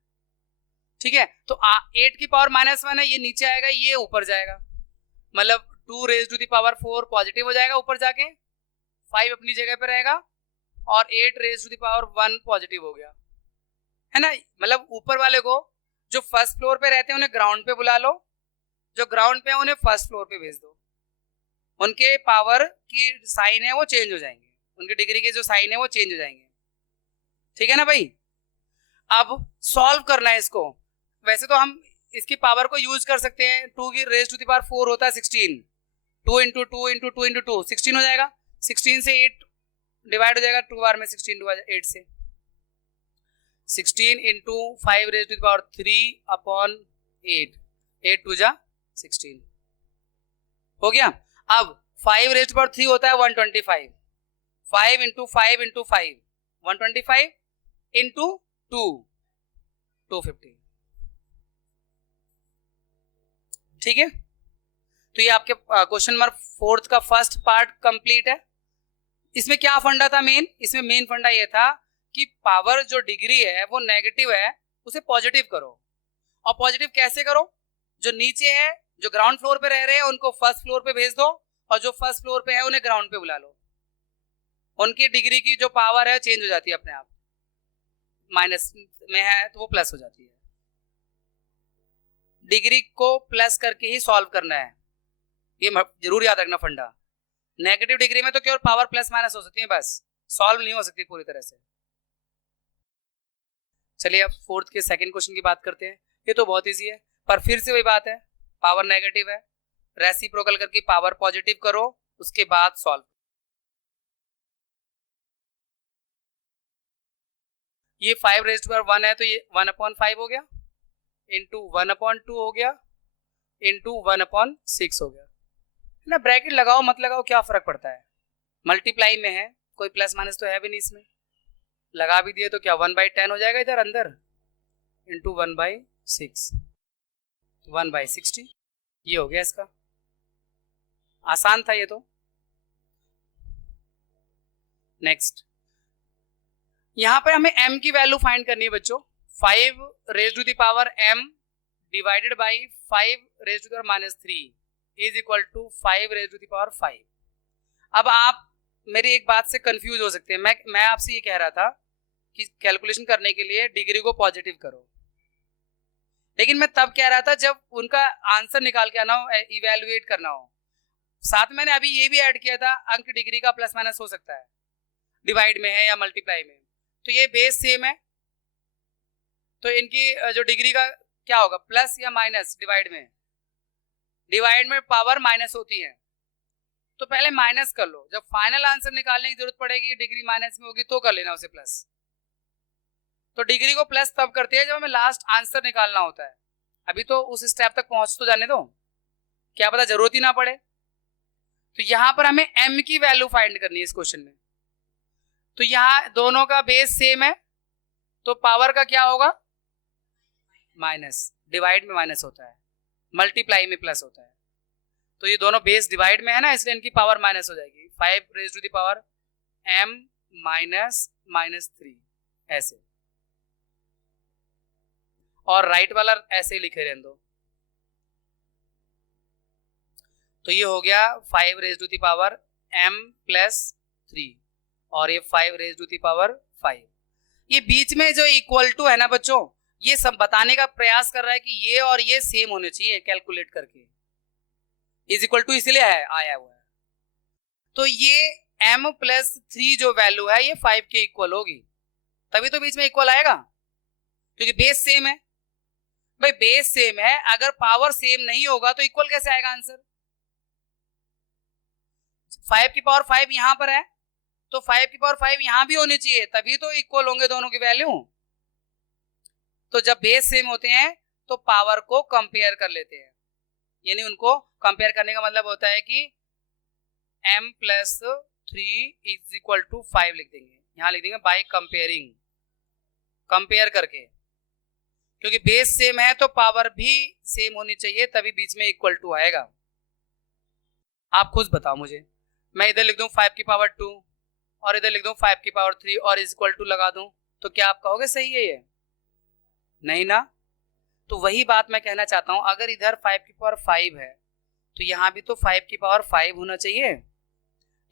ठीक है, तो 8 की पावर -1 है, ये नीचे आएगा, ये ऊपर जाएगा, मतलब 2 raise to the power 4 positive हो जाएगा ऊपर जाके, 5 अपनी जगह पे रहेगा, और 8 raise to the power 1 positive हो गया, है ना। मतलब ऊपर वाले को, जो फर्स्ट फ्लोर पे रहते हैं उन्हें ग्राउंड पे बुला लो, जो ग्राउंड पे है उन्हें फर्स्ट फ्लोर पे भेज दो। उनके पावर की साइन है वो चेंज हो जाएंगे, उनके डिग्री के जो साइन है वो चेंज हो जाएंगे। ठीक है ना भाई। अब सॉल्व करना है इसको। वैसे तो हम इसकी पावर को यूज कर सकते हैं, 2 की रेज टू द पावर 4 होता है 16, 2 × 2 × 2 × 2 16 हो जाएगा। 16 से 8 डिवाइड हो जाएगा 2 बार में, 16 2 8 से, 16 × 5 रेज टू द पावर 3/8, 8 2 जा 16 हो गया। अब 5 रेज टू पावर 3 होता है 125, 5 × 5 × 5 125 × 2 250। ठीक है, तो ये आपके क्वेश्चन नंबर 4 का फर्स्ट पार्ट कंप्लीट है। इसमें क्या फंडा था मेन? इसमें मेन फंडा ये था कि पावर जो डिग्री है वो नेगेटिव है, उसे पॉजिटिव करो। और पॉजिटिव कैसे करो? जो नीचे है, जो ग्राउंड फ्लोर पे रह रहे हैं उनको फर्स्ट फ्लोर पे भेज दो, और जो फर्स्ट फ्लोर पे है उन्हें ग्राउंड पे बुला लो। उनकी डिग्री की जो पावर है चेंज हो जाती है अपने आप, माइनस में है तो वो प्लस हो जाती है। डिग्री को प्लस करके ही सॉल्व करना है, ये जरूर याद रखना फंडा। नेगेटिव डिग्री में तो केवल पावर प्लस माइनस हो सकती है, बस सॉल्व नहीं हो सकती पूरी तरह से। चलिए अब फोर्थ के सेकंड क्वेश्चन की बात करते हैं। ये तो बहुत इजी है, पर फिर से वही बात है, पावर नेगेटिव है, रेसिप्रोकल करके पावर पॉजिटिव करो, उसके बाद सॉल्व। ये 5 रेज़ टू पावर 1 है तो ये 1/5 हो गया, इंटू 1/2 हो गया, इंटू 1/6 हो गया ना। ब्रैकेट लगाओ मत लगाओ क्या फर्क पड़ता है, मल्टीप्लाई में है, कोई प्लस माइनस तो है भी नहीं इसमें। लगा भी दिए तो क्या 1/10 हो जाएगा इधर अंदर, इंटू 1/6, 1/60, ये हो गया इसका। आसान था ये तो। नेक्स्ट, यहां पर हमें m की वैल्यू फाइंड करनी है बच्चों। 5 raise to the power m divided by 5 raise to the power -3 is equal to 5 raise to the power 5। अब आप मेरी एक बात से कंफ्यूज हो सकते हैं, मैं आपसे ये कह रहा था कि कैलकुलेशन करने के लिए डिग्री को पॉजिटिव करो, लेकिन मैं तब कह रहा था जब उनका आंसर निकाल के आना हो, इवेल्युएट करना हो। साथ मैंने अभी ये भी ऐड किया था अंक डिग्री का प्लस माइनस हो सकता है, डिवाइड में है या मल्टीप्लाई में, तो ये बेस सेम है, तो इनकी जो डिग्री का क्या होगा, प्लस या माइनस। डिवाइड में पावर माइनस होती है, तो पहले माइनस कर लो, जब फाइनल आंसर निकालने की जरूरत पड़ेगी डिग्री माइनस में होगी तो कर लेना उसे प्लस। तो डिग्री को प्लस तब करते हैं जब हमें लास्ट आंसर निकालना होता है, अभी तो उस स्टेप तक पहुंच तो जाने दो, क्या पता जरूरत ही ना पड़े। तो यहां पर हमें m की वैल्यू फाइंड करनी है इस क्वेश्चन में, तो यहां दोनों का बेस सेम है, तो पावर का क्या होगा, माइनस। डिवाइड में माइनस होता है, मल्टीप्लाई में प्लस होता है, तो ये दोनों बेस डिवाइड में है ना, इसलिए इनकी पावर माइनस हो जाएगी। 5 raise to the power m -3 ऐसे, और राइट वाला ऐसे ही लिखे रहने दो। तो ये हो गया 5 raise to the power m +3 और ये 5 रेज़ टू द पावर 5। ये बीच में जो इक्वल टू है ना बच्चों, ये सब बताने का प्रयास कर रहा है कि ये और ये सेम होने चाहिए, कैलकुलेट करके इज इक्वल टू इसलिए आया हुआ है। तो ये m +3 जो वैल्यू है ये 5 के इक्वल होगी, तभी तो बीच में इक्वल आएगा, क्योंकि बेस सेम है। भाई बेस सेम है, अगर पावर सेम नहीं होगा तो इक्वल कैसे आएगा आंसर। 5 की पावर 5 यहां पर है, तो 5 की पावर 5 यहां भी होनी चाहिए, तभी तो इक्वल होंगे दोनों की वैल्यू। तो जब बेस सेम होते हैं तो पावर को कंपेयर कर लेते हैं, यानी उनको कंपेयर करने का मतलब होता है कि m +3 इज इक्वल टू 5 लिख देंगे, यहां लिख देंगे बाय कंपेयरिंग, कंपेयर करके, क्योंकि बेस सेम है तो पावर भी सेम होनी चाहिए, तभी बीच में इक्वल टू आएगा। आप खुद बताओ मुझे, मैं इधर लिख दूं 5 की पावर 2 और इधर लिख दूं 5 की पावर 3 और इज इक्वल टू लगा दूं, तो क्या आप कहोगे सही है ये? नहीं ना। तो वही बात मैं कहना चाहता हूं, अगर इधर 5 की पावर 5 है तो यहां भी तो 5 की पावर 5 होना चाहिए।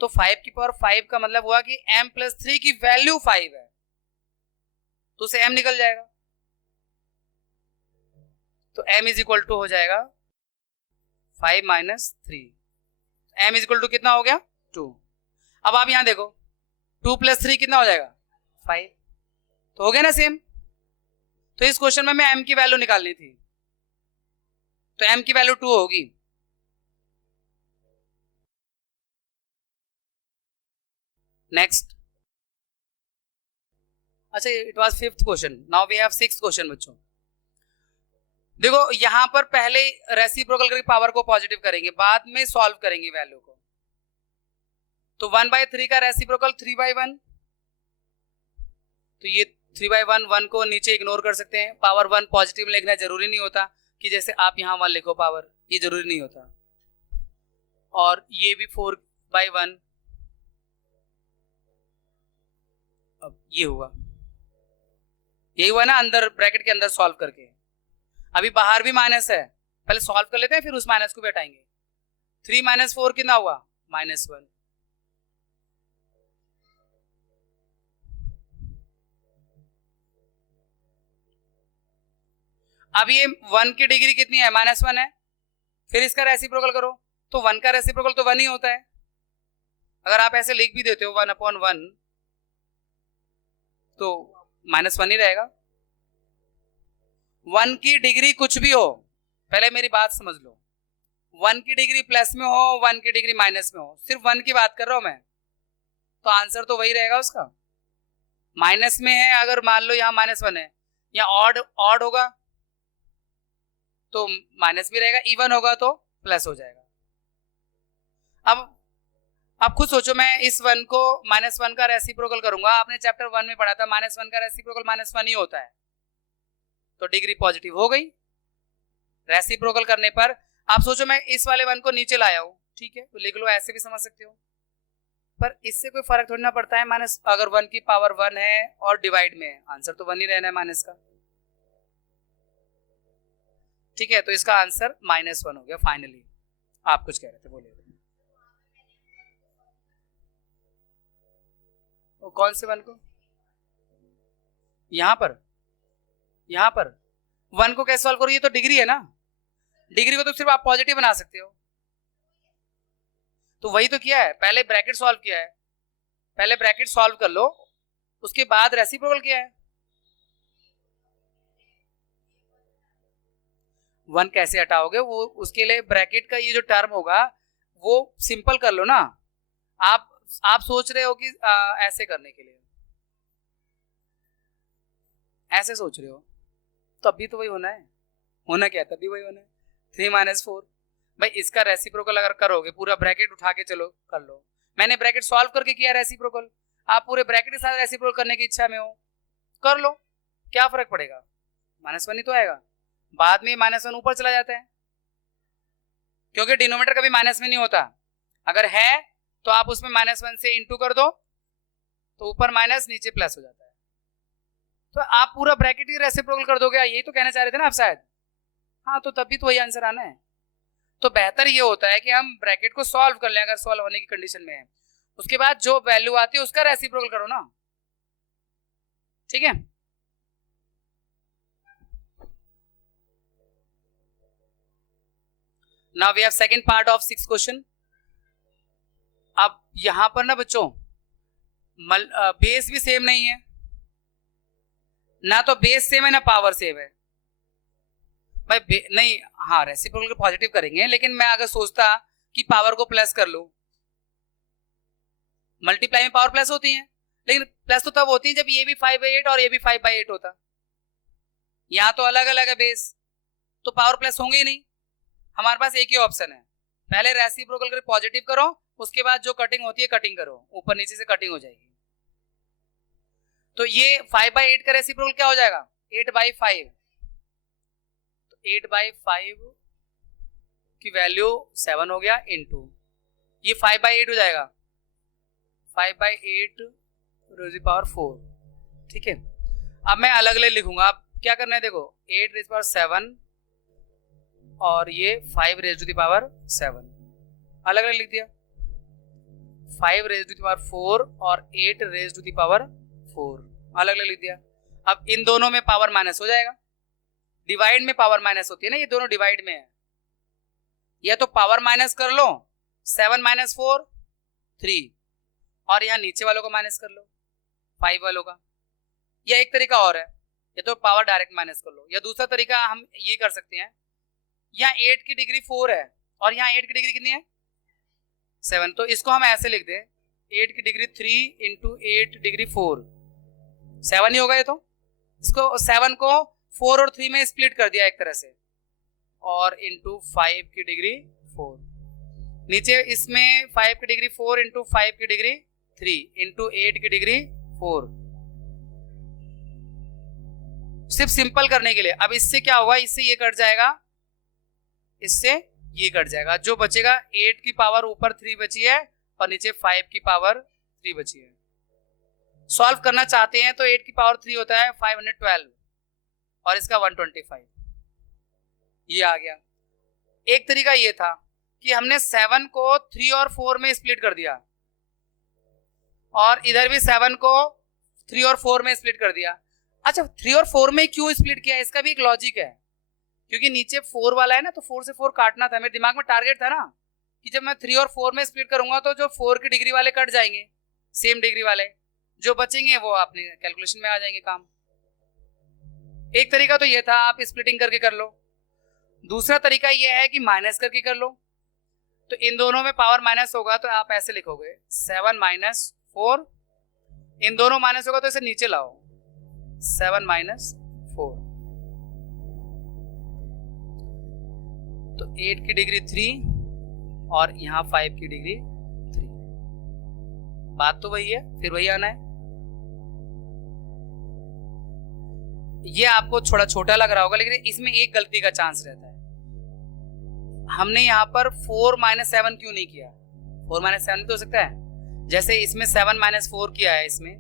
तो 5 की पावर 5 का मतलब हुआ कि m +3 की वैल्यू 5 है, तो उसे m निकल जाएगा, तो m इज इक्वल टू हो जाएगा 5 - 3, m इज इक्वल टू कितना हो गया 2। अब आप यहां देखो 2 + 3 कितना हो जाएगा 5, तो हो गया ना सेम। तो इस क्वेश्चन में हमें m की वैल्यू निकालनी थी, तो m की वैल्यू 2 होगी। नेक्स्ट, अच्छा it was 5th question, now we have 6th question बच्चों। देखो यहां पर पहले रेसिप्रोकल करके पावर को पॉजिटिव करेंगे, बाद में सॉल्व करेंगे वैल्यू को। तो 1/3 का रेसिप्रोकल 3/1, तो ये 3/1, 1 को नीचे इग्नोर कर सकते हैं, पावर 1 पॉजिटिव लिखना जरूरी नहीं होता कि जैसे आप यहां 1 लिखो पावर, ये जरूरी नहीं होता। और ये भी 4/1, अब ये हुआ, यही हुआ ना अंदर ब्रैकेट के अंदर सॉल्व करके। अभी बाहर भी माइनस है, पहले सॉल्व कर लेते हैं फिर उस माइनस को भी हटाएंगे। 3 - 4 कितना हुआ -1, अब ये 1 की डिग्री कितनी है, -1 है, फिर इसका रेसिप्रोकल करो तो 1 का रेसिप्रोकल तो 1 ही होता है। अगर आप ऐसे लिख भी देते हो 1/1 तो -1 ही रहेगा। 1 की डिग्री कुछ भी हो, पहले मेरी बात समझ लो, 1 की डिग्री प्लस में हो, 1 की डिग्री माइनस में हो, सिर्फ 1 की बात कर रहा हूं मैं, तो आंसर तो वही रहेगा उसका। माइनस में है, अगर मान लो यहाँ -1 है, यहाँ ऑड होगा तो माइनस भी रहेगा, इवन होगा तो प्लस हो जाएगा। अब आप खुद सोचो, मैं इस 1 को -1 का रेसिप्रोकल करूंगा, आपने चैप्टर 1 में पढ़ा था -1 का रेसिप्रोकल -1 ही होता है, तो डिग्री पॉजिटिव हो गई। रेसिप्रोकल करने पर आप सोचो मैं इस वाले 1 को नीचे लाया हूं, ठीक है, तो लिख लो, ऐसे भी समझ सकते हो, पर इससे कोई फर्क थोड़ी ना पड़ता है। माइनस अगर 1 की पावर 1 है और डिवाइड में है, आंसर तो 1 ही रहना है माइनस का, ठीक है, तो इसका आंसर -1 हो गया फाइनली। आप कुछ कह रहे थे, बोलिए। वो कौन से 1 को? यहां पर 1 को कैसे सॉल्व करो, ये तो डिग्री है ना, डिग्री को तो सिर्फ आप पॉजिटिव बना सकते हो, तो वही तो किया है, पहले ब्रैकेट सॉल्व किया है, पहले ब्रैकेट सॉल्व कर लो, उसके बाद रेसिप्रोकल किया है। 1 कैसे हटाओगे, वो उसके लिए ब्रैकेट का ये जो टर्म होगा वो सिंपल कर लो ना। आप सोच रहे हो कि ऐसे करने के लिए, ऐसे सोच रहे हो, तब भी तो वही होना है, होना क्या है, तब भी वही होना है, 3 - 4। भाई इसका रेसिप्रोकल अगर करोगे, पूरा ब्रैकेट उठा के चलो कर लो, मैंने ब्रैकेट सॉल्व करके किया रेसिप्रोकल, आप पूरे ब्रैकेट के साथ रेसिप्रोकल करने की इच्छा में हो, कर लो, क्या फर्क पड़ेगा, -1 ही तो आएगा, बाद में -1 ऊपर चला जाता है, क्योंकि डिनोमिनेटर कभी माइनस में नहीं होता, अगर है तो आप उसमें -1 से इंटू कर दो तो ऊपर माइनस नीचे प्लस हो जाता है, तो आप पूरा ब्रैकेट ही रेसिप्रोकल कर दोगे, यही तो कहना चाह रहे थे ना आप शायद, हाँ, तो तब भी तो वही आंसर आना है। तो बेहतर ये होता है कि हम ब्रैकेट को सॉल्व कर लें अगर सॉल्व होने की कंडीशन में है, उसके बाद जो वैल्यू आती है उसका रेसिप्रोकल करो ना, ठीक है। Now we have second part of 6th question. अब यहां पर ना बच्चों बेस भी सेम नहीं है ना, तो बेस सेम है ना पावर सेम है भाई, नहीं, हाँ रेसिप्रोकल को पॉजिटिव करेंगे, लेकिन मैं अगर सोचता कि पावर को प्लस कर लूं, मल्टीप्लाई में पावर प्लस होती है, लेकिन प्लस तो तब होती है जब ये भी 5/8 और ये भी 5/8 होता, यहाँ तो अलग अलग है बेस, तो पावर प्लस होंगे ही नहीं। हमारे पास एक ही ऑप्शन है, पहले रेसिप्रोकल कर पॉजिटिव करो, उसके बाद जो कटिंग होती है कटिंग करो, ऊपर नीचे से कटिंग हो जाएगी, तो ये 5/8 का रेसिप्रोकल क्या हो जाएगा, 8/5, तो 8/5 की वैल्यू 7 हो गया, इनटू ये 5/8 हो जाएगा, 5/8 रेज़ पावर 4, ठीक है। अब मैं अलग अलग लिखूंगा, अब क्या करना है देखो, 8 रेज़ पावर 7 और ये 5 रेज़ टू द पावर 7, अलग अलग लिख दिया, 5 रेज़ टू द पावर 4 और 8 रेज़ टू द पावर 4, अलग अलग लिख दिया। अब इन दोनों में पावर माइनस हो जाएगा, डिवाइड में पावर माइनस होती है ना, ये दोनों डिवाइड में है, या तो पावर माइनस कर लो, 7 - 4 3, और यहाँ नीचे वालों को माइनस कर लो 5 वालों का, या एक तरीका और है, या तो पावर डायरेक्ट माइनस कर लो, या दूसरा तरीका हम ये कर सकते हैं, यहाँ 8 की डिग्री 4 है और यहाँ 8 की डिग्री कितनी है 7, तो इसको हम ऐसे लिख दें, 8 की डिग्री 3 इंटू 8 डिग्री 4, 7 ही होगा ये, तो इसको 7 को 4 और 3 में स्प्लिट कर दिया एक तरह से, और इंटू 5 की डिग्री 4, नीचे इसमें 5 की डिग्री 4 इंटू 5 की डिग्री 3 इंटू 8 की डिग्री 4, सिर्फ सिंपल करने के लिए। अब इससे क्या होगा, इससे ये कट जाएगा, इससे ये कट जाएगा, जो बचेगा 8 की पावर ऊपर 3 बची है और नीचे 5 की पावर 3 बची है। सॉल्व करना चाहते हैं तो 8 की पावर 3 होता है 512 और इसका 125, ये आ गया। एक तरीका ये था कि हमने 7 को 3 और 4 में स्प्लिट कर दिया और इधर भी 7 को 3 और 4 में स्प्लिट कर दिया। अच्छा, 3 और 4 में क्यों स्प्लिट किया, इसका भी एक लॉजिक है। क्योंकि नीचे 4 वाला है ना, तो 4 से 4 काटना था, मेरे दिमाग में टारगेट था ना कि जब मैं 3 और 4 में स्प्लिट करूंगा तो जो 4 की डिग्री वाले कट जाएंगे, सेम डिग्री वाले जो बचेंगे वो अपने कैलकुलेशन में आ जाएंगे काम। एक तरीका तो ये था, आप स्प्लिटिंग करके कर लो। दूसरा तरीका ये है कि माइनस करके कर लो। तो इन दोनों में पावर माइनस होगा तो आप ऐसे लिखोगे 7 माइनस 4, इन दोनों माइनस होगा तो इसे नीचे लाओ 7 माइनस 4, तो 8 की डिग्री 3 और यहां 5 की डिग्री 3। बात तो वही है, फिर वही आना है। ये आपको थोड़ा छोटा लग रहा होगा, लेकिन इसमें एक गलती का चांस रहता है। हमने यहाँ पर 4 माइनस 7 क्यों नहीं किया? 4 माइनस 7 भी तो हो सकता है, जैसे इसमें 7 माइनस 4 किया है इसमें,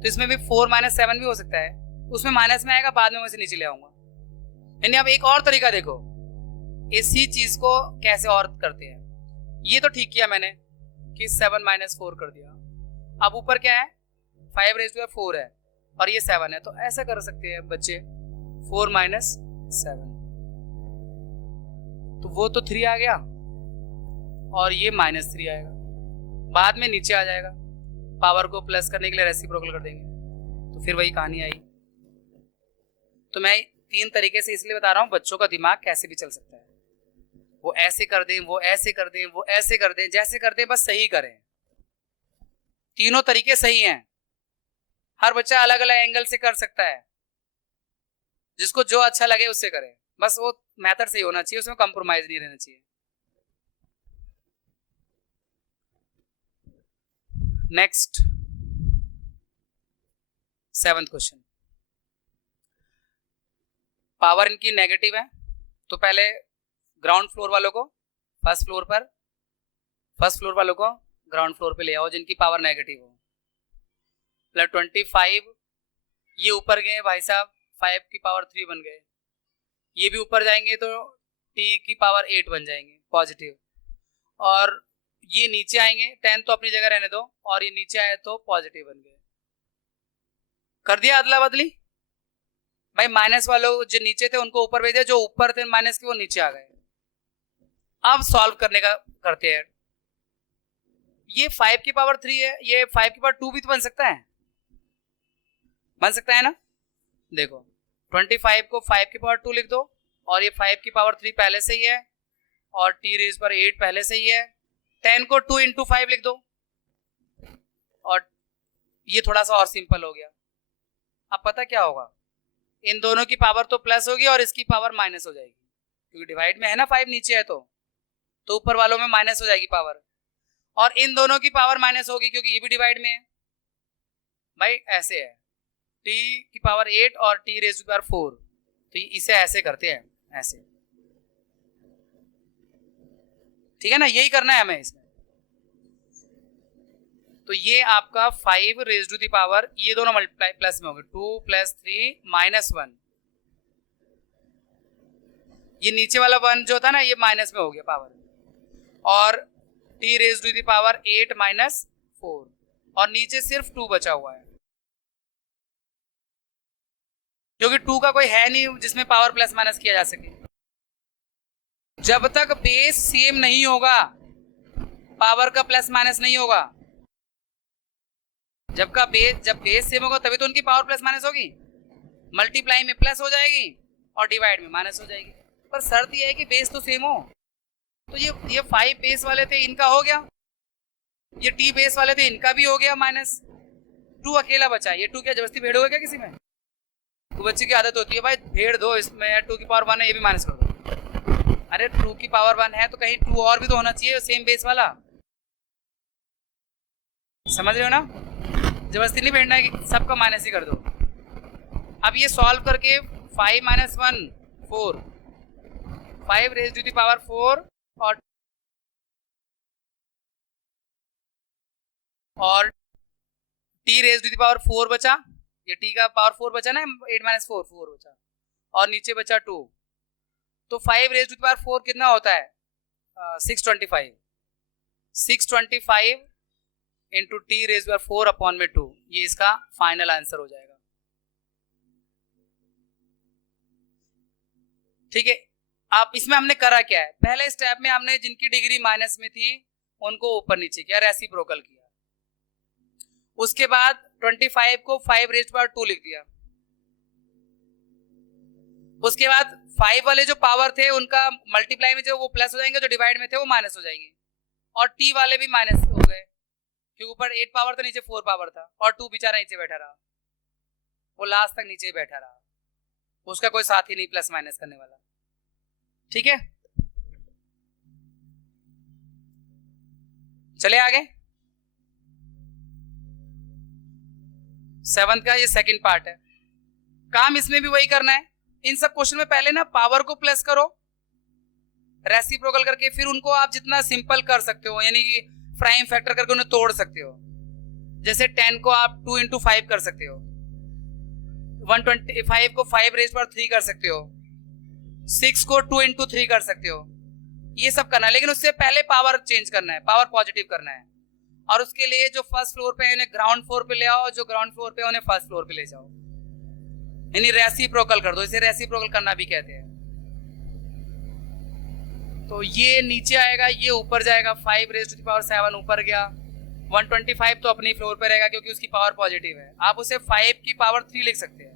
तो इसमें भी 4 माइनस 7 भी हो सकता है। उसमें माइनस में आएगा, बाद में वैसे नीचे ले आऊंगा। यानी अब एक और तरीका देखो, इसी चीज को कैसे और करते हैं। ये तो ठीक किया मैंने कि 7 माइनस 4 कर दिया। अब ऊपर क्या है, 5 रेज़ टू 4 है और ये 7 है, तो ऐसा कर सकते हैं बच्चे 4 माइनस 7, तो वो तो 3 आ गया और ये माइनस 3 आएगा, बाद में नीचे आ जाएगा। पावर को प्लस करने के लिए रेसिप्रोकल कर देंगे, तो फिर वही कहानी आई। तो मैं 3 तरीके से इसलिए बता रहा हूं, बच्चों का दिमाग कैसे भी चल सकता है। वो ऐसे कर दें, वो ऐसे कर दें, वो ऐसे कर दें, जैसे कर दें बस सही करें। तीनों तरीके सही हैं, हर बच्चा अलग अलग एंगल से कर सकता है, जिसको जो अच्छा लगे उससे करें, बस वो मेथड सही होना चाहिए, उसमें कंप्रोमाइज नहीं रहना चाहिए। नेक्स्ट 7th क्वेश्चन, पावर इनकी नेगेटिव है, तो पहले ग्राउंड फ्लोर वालों को फर्स्ट फ्लोर वालों को ग्राउंड फ्लोर पे ले आओ जिनकी पावर नेगेटिव हो। मतलब 25 ये ऊपर गए भाई साहब, 5 की पावर 3 बन गए, ये भी ऊपर जाएंगे तो t की पावर 8 बन जाएंगे पॉजिटिव, और ये नीचे आएंगे, 10 तो अपनी जगह रहने दो, और ये नीचे आए तो पॉजिटिव बन गए। कर दिया अदला बदली भाई, माइनस वालों जो नीचे थे उनको ऊपर भेज दिया, जो ऊपर थे माइनस के वो नीचे आ गए। अब सॉल्व करने का करते हैं। ये 5 की पावर 3 है, ये 5 की पावर 2 भी तो बन सकता है ना। देखो 25 को 5 की पावर 2 लिख दो, और ये 5 की पावर 3 पहले से ही है, और t रेज पर 8 पहले से ही है। 10 को 2 इंटू 5 लिख दो, और ये थोड़ा सा और सिंपल हो गया। अब पता क्या होगा, इन दोनों की पावर तो प्लस होगी और इसकी पावर माइनस हो जाएगी, क्योंकि डिवाइड में है ना, 5 नीचे है तो ऊपर वालों में माइनस हो जाएगी पावर, और इन दोनों की पावर माइनस होगी क्योंकि ये भी डिवाइड में है। भाई ऐसे है, t की पावर 8 और t रेज़ टू पावर 4, तो इसे ऐसे करते हैं, ऐसे, ठीक है ना, यही करना है हमें इसमें। तो ये आपका 5 रेज़ टू दी पावर, ये दोनों मल्टीप्लाई प्लस में होंगे, 2 प्लस 3 माइनस 1, ये नीचे वाला 1 जो था ना ये माइनस में हो गया पावर, और t raise to the power 8 minus 4, और नीचे सिर्फ 2 बचा हुआ है, क्योंकि 2 का कोई है नहीं जिसमें पावर प्लस माइनस किया जा सके। जब तक बेस सेम नहीं होगा पावर का प्लस माइनस नहीं होगा। जब बेस सेम होगा तभी तो उनकी पावर प्लस माइनस होगी, मल्टीप्लाई में प्लस हो जाएगी और डिवाइड में माइनस हो जाएगी। पर शर्त यह है कि बेस तो सेम हो। तो ये 5 बेस वाले थे, इनका हो गया, ये t बेस वाले थे, इनका भी हो गया माइनस, 2 अकेला बचा। ये 2 क्या जबरदस्ती भेड़ हो गया क्या किसी में? तो बच्चे की आदत होती है भाई भेड़ दो, इसमें 2 की पावर 1 है, ये भी माइनस कर दो। अरे 2 की पावर 1 है तो कहीं 2 और भी तो होना चाहिए सेम बेस वाला, समझ रहे हो ना? जबरदस्ती नहीं भेड़ना है कि सबका माइनस ही कर दो। अब ये सॉल्व करके 5 minus 1 4, 5 raise to the power 4 और t raise to the power 4 बचा, ये t का पावर 4 बचा ना, 8 माइनस 4 बचा, और नीचे बचा 2, तो 5 रेज़ टू दी पावर 4 कितना होता है? 625 into t raise to power 4 upon में 2, ये इसका फाइनल आंसर हो जाएगा। ठीक है, आप इसमें हमने करा क्या है, पहले स्टेप में हमने जिनकी डिग्री माइनस में थी उनको ऊपर नीचे किया, रेसिप्रोकल किया। उसके बाद 25 को 5 रेज़ पावर 2 लिख दिया। उसके बाद 5 वाले जो पावर थे उनका मल्टीप्लाई में जो वो प्लस हो जाएंगे, जो डिवाइड में थे वो माइनस हो जाएंगे, और टी वाले भी माइनस हो गए क्योंकि ऊपर 8 पावर था नीचे 4 पावर था, और 2 बेचारा नीचे बैठा रहा, वो लास्ट तक नीचे ही बैठा रहा, उसका कोई साथी नहीं प्लस माइनस करने वाला। ठीक है, चले आगे। 7th का ये सेकंड पार्ट है, काम इसमें भी वही करना है। इन सब क्वेश्चन में पहले ना पावर को प्लस करो रेसिप्रोकल करके, फिर उनको आप जितना सिंपल कर सकते हो, यानी कि प्राइम फैक्टर करके उन्हें तोड़ सकते हो। जैसे 10 को आप 2 into 5 कर सकते हो, 125 को 5 रेज़ पावर 3 कर सकते हो, 6 को 2 into 3 कर सकते हो, ये सब करना है। लेकिन उससे पहले पावर चेंज करना है, पावर पॉजिटिव करना है, और उसके लिए जो फर्स्ट फ्लोर पे है उन्हें ग्राउंड फ्लोर पे ले आओ, जो ग्राउंड फ्लोर पे उन्हें फर्स्ट फ्लोर पे ले जाओ, यानी रेसिप्रोकल कर दो। इसे रेसिप्रोकल करना भी कहते हैं। तो ये नीचे आएगा, ये ऊपर जाएगा, 5 रेज़ टू द पावर 7 ऊपर गया, 125 तो अपनी फ्लोर पे रहेगा क्योंकि उसकी पावर पॉजिटिव है। आप उसे 5 की पावर 3 लिख सकते हैं,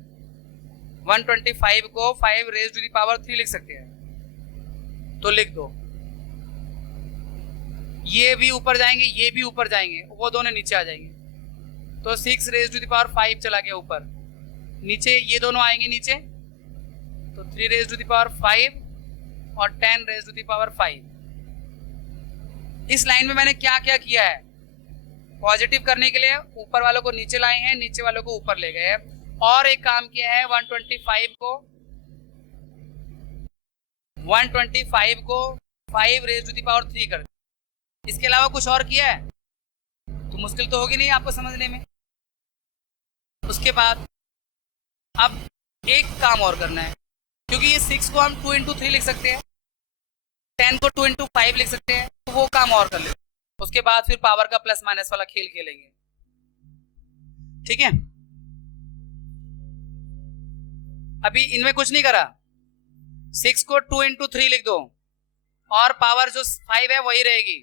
125 को 5 रेज़ टू द पावर 3 लिख सकते हैं, तो लिख दो। ये भी ऊपर जाएंगे, ये भी ऊपर जाएंगे, वो दोनों नीचे आ जाएंगे, तो 6 रेज़ टू द पावर 5 चला गया ऊपर, नीचे ये दोनों आएंगे नीचे, तो 3 रेज़ टू द पावर 5 और 10 रेज़ टू द पावर 5। इस लाइन में मैंने क्या क्या किया है, पॉजिटिव करने के लिए ऊपर वालों को नीचे लाए हैं, नीचे वालों को ऊपर ले गए हैं, और एक काम किया है 125 को 5 रेज़ टू द पावर 3 कर। इसके अलावा कुछ और किया है तो मुश्किल तो होगी नहीं आपको समझने में। उसके बाद अब एक काम और करना है, क्योंकि ये 6 को हम 2 into 3 लिख सकते हैं, 10 को 2 into 5 लिख सकते हैं, तो वो काम और कर लेते हैं। उसके बाद फिर पावर का प्लस माइनस वाला खेल खेलेंगे। ठीक है, अभी इनमें कुछ नहीं करा, 6 को 2 into 3 लिख दो, और पावर जो 5 है वही रहेगी,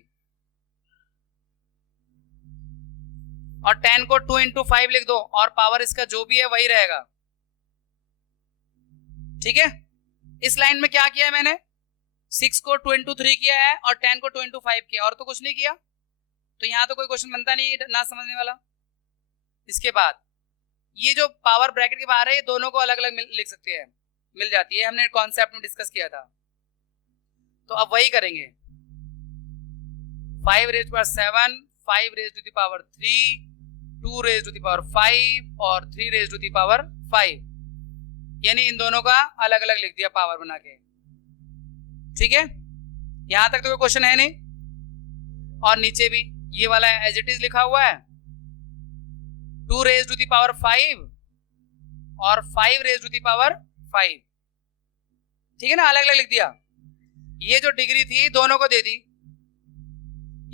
और 10 को 2 into 5 लिख दो, और पावर इसका जो भी है वही रहेगा। ठीक है, इस लाइन में क्या किया है मैंने, 6 को 2 into 3 किया है और 10 को 2 into 5 किया, और तो कुछ नहीं किया, तो यहां तो कोई क्वेश्चन बनता नहीं ना समझने वाला। इसके बाद ये जो पावर ब्रैकेट के बाहर है, ये दोनों को अलग अलग लिख सकते हैं, मिल जाती है, हमने कॉन्सेप्ट में डिस्कस किया था। तो अब वही करेंगे, 5 raise to power 7, 5 raise to the power 3, 2 raise to the power 5 और 3 रेज़ टू द पावर 5, यानी इन दोनों का अलग अलग लिख दिया पावर बना के। ठीक है, यहां तक तो कोई क्वेश्चन है नहीं, और नीचे भी ये वाला एज इट इज लिखा हुआ है, 2 रेज़ टू द पावर 5 और 5 रेज़ टू द पावर 5। ठीक है ना, अलग अलग लिख दिया। ये जो डिग्री थी दोनों को दे दी,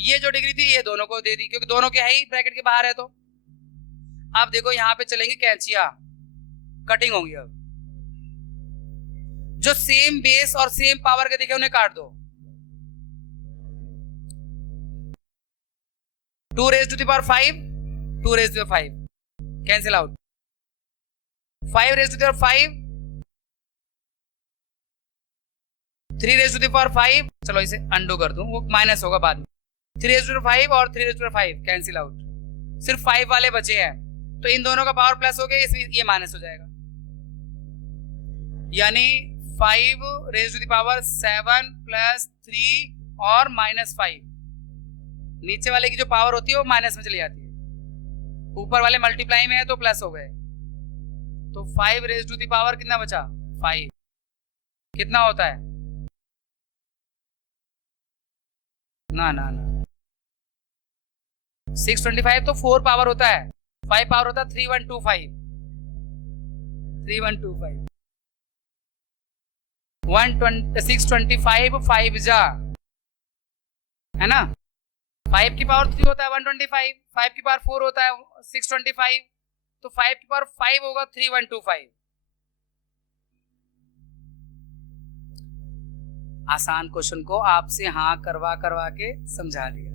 ये जो डिग्री थी ये दोनों को दे दी, क्योंकि दोनों के है ही ब्रैकेट के बाहर है। तो अब देखो यहाँ पे चलेंगे कैंचिया, कटिंग होंगी। अब जो सेम बेस और सेम पावर के दिखे उन्हें काट दो। 2 raise to the power 5, 2 raise to the power 5 cancel out, 5 raise to the power 5, 3 raise to the power 5, चलो इसे अंडू कर दूं, वो माइनस होगा बाद में, 3 रेज़ टू द 5 और 3 raise to the 5 cancel out, सिर्फ 5 वाले बचे हैं, तो इन दोनों का पावर प्लस हो गया, इसमें ये माइनस हो जाएगा, यानी 5 raise to the power 7 plus 3 और माइनस 5। नीचे वाले की जो पावर होती है वो माइनस में चली जाती है, ऊपर वाले मल्टीप्लाई में है तो प्लस हो गए, तो 5 रेज़ टू द पावर कितना बचा, 5, कितना होता है, ना ना ना 625 तो 4 पावर होता है, 5 पावर होता है 3125, 3125, 625 5 जा, है ना, 5 की पावर 3 होता है 125, 5 की पावर 4 होता है 625, तो 5 की पावर 5 होगा 3125, आसान क्वेश्चन को आपसे हाँ करवा करवा के समझा दिया।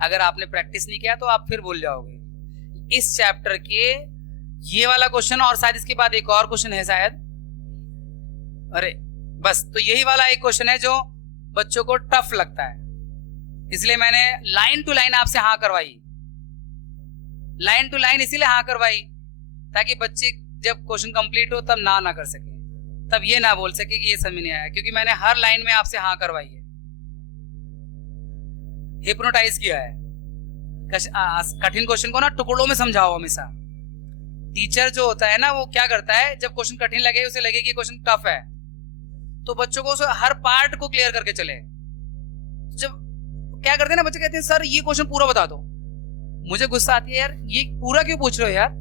अगर आपने प्रैक्टिस नहीं किया तो आप फिर भूल जाओगे। इस चैप्टर के ये वाला क्वेश्चन और शायद इसके बाद एक और क्वेश्चन है शायद, अरे बस, तो यही वाला एक क्वेश्चन है जो बच्चों को टफ लगता है, इसलिए मैंने लाइन टू लाइन आपसे हाँ करवाई। लाइन टू लाइन इसीलिए हाँ करवाई ताकि बच्चे जब क्वेश्चन कंप्लीट हो तब ना कर सके, तब ये ना बोल सके कि ये समझ नहीं आया, क्योंकि मैंने हर लाइन में आपसे हाँ करवाई है, हिप्नोटाइज किया है। कठिन क्वेश्चन को ना टुकड़ों में समझाओ हमेशा। टीचर जो होता है ना वो क्या करता है, जब क्वेश्चन कठिन लगे, उसे लगे कि क्वेश्चन टफ है, तो बच्चों को हर पार्ट को क्लियर करके चले। जब क्या करते हैं ना बच्चे, कहते हैं सर ये क्वेश्चन पूरा बता दो। मुझे गुस्सा आती है, यार ये पूरा क्यों पूछ रहे हो यार,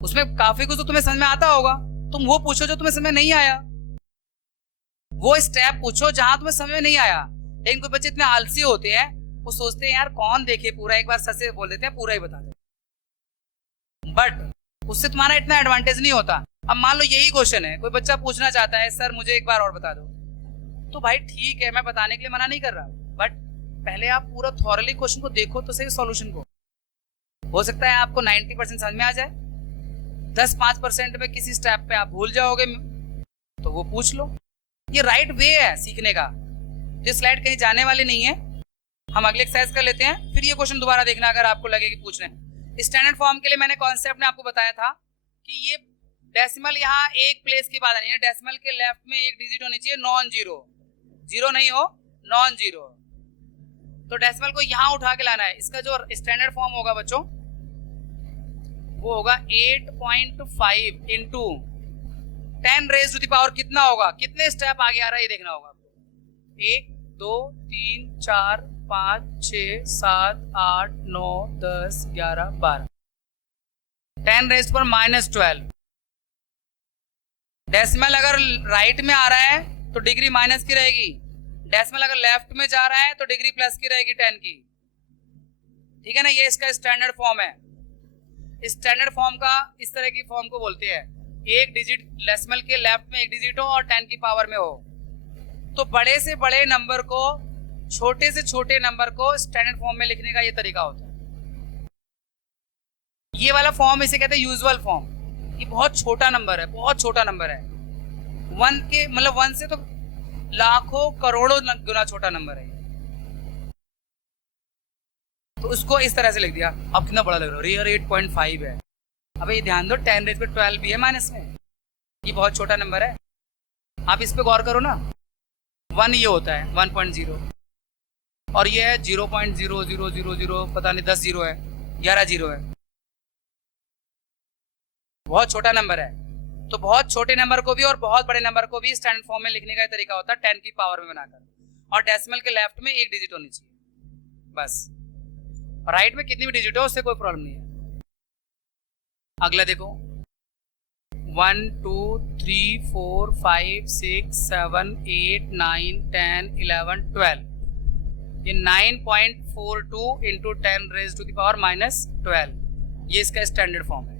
उसमें काफी कुछ तो तुम्हें समझ में आता होगा, तुम वो पूछो जो तुम्हें समझ में नहीं आया, वो स्टेप पूछो जहां तुम्हें समझ में नहीं आया। लेकिन कोई बच्चे इतने आलसी होते हैं, वो सोचते हैं यार कौन देखे पूरा, एक बार सच से बोल देते हैं पूरा ही बता दे। बट उससे तुम्हारा इतना एडवांटेज नहीं होता। अब मान लो यही क्वेश्चन है, कोई बच्चा पूछना चाहता है सर मुझे एक बार और बता दो, तो भाई ठीक है, मैं बताने के लिए मना नहीं कर रहा, बट पहले आप पूरा थॉरली क्वेश्चन को देखो तो सही सॉल्यूशन को। हो सकता है आपको 90% समझ में आ जाए, 10-5% में किसी स्टेप पे आप भूल जाओगे, तो वो पूछ लो। ये राइट वे है सीखने का। ये स्लाइड कहीं जाने वाली नहीं है। हम अगले एक्सरसाइज कर लेते हैं, फिर ये क्वेश्चन दोबारा देखना अगर आपको लगे कि पूछ रहे हैं। स्टैंडर्ड फॉर्म के लिए मैंने कॉन्सेप्ट में आपको बताया था कि ये डेसिमल यहाँ एक प्लेस की बात नहीं है, डेसिमल के लेफ्ट में एक डिजिट होनी चाहिए नॉन जीरो, जीरो नहीं हो, नॉन जीरो। तो डेसिमल को यहाँ उठा के लाना है। इसका जो स्टैंडर्ड फॉर्म होगा बच्चों वो होगा 8.5 into 10 raise to the power कितना होगा, कितने स्टेप आगे आ रहा है ये देखना होगा आपको। 1 2 3 4 5 6 7 8 9 10 11 12 10 रेज़ पर -12। डेसिमल अगर राइट में आ रहा है तो डिग्री माइनस की रहेगी, डेसिमल अगर लेफ्ट में जा रहा है तो डिग्री प्लस की रहेगी 10 की। ठीक है ना, ये इसका स्टैंडर्ड फॉर्म है। स्टैंडर्ड फॉर्म का इस तरह की फॉर्म को बोलते हैं, एक डिजिट डेसिमल के लेफ्ट में एक डिजिट हो और 10 की पावर में हो। तो बड़े से बड़े नंबर को, छोटे से छोटे नंबर को स्टैंडर्ड फॉर्म में लिखने का ये तरीका होता है। ये वाला फॉर्म इसे कहते हैं यूजुअल फॉर्म। ये बहुत छोटा नंबर है, बहुत छोटा नंबर है। 1 के मतलब 1 से तो लाखों करोड़ों गुना छोटा नंबर है। तो उसको इस तरह से लिख दिया। अब कितना बड़ा लग रहा है, यार 8.5 है। अब ये ध्यान दो 10 रेज़ पे 12 भी है माइनस में, ये बहुत छोटा नंबर है। आप इस पे गौर करो ना, 1 ये होता है 1.0 और ये है 0.0000, पता नहीं 10 जीरो है, 11 जीरो है, बहुत छोटा नंबर है। तो बहुत छोटे नंबर को भी और बहुत बड़े नंबर को भी स्टैंडर्ड फॉर्म में लिखने का तरीका होता है 10 की पावर में बनाकर, और डेसिमल के लेफ्ट में एक डिजिट होनी चाहिए बस। राइट में कितनी भी डिजिट हो उससे कोई प्रॉब्लम नहीं है। अगला देखो 1 2 3 4 5 6 7 8 9 10 11 12, ये 9.42 into 10 raise to the power -12, ये इसका स्टैंडर्ड फॉर्म है।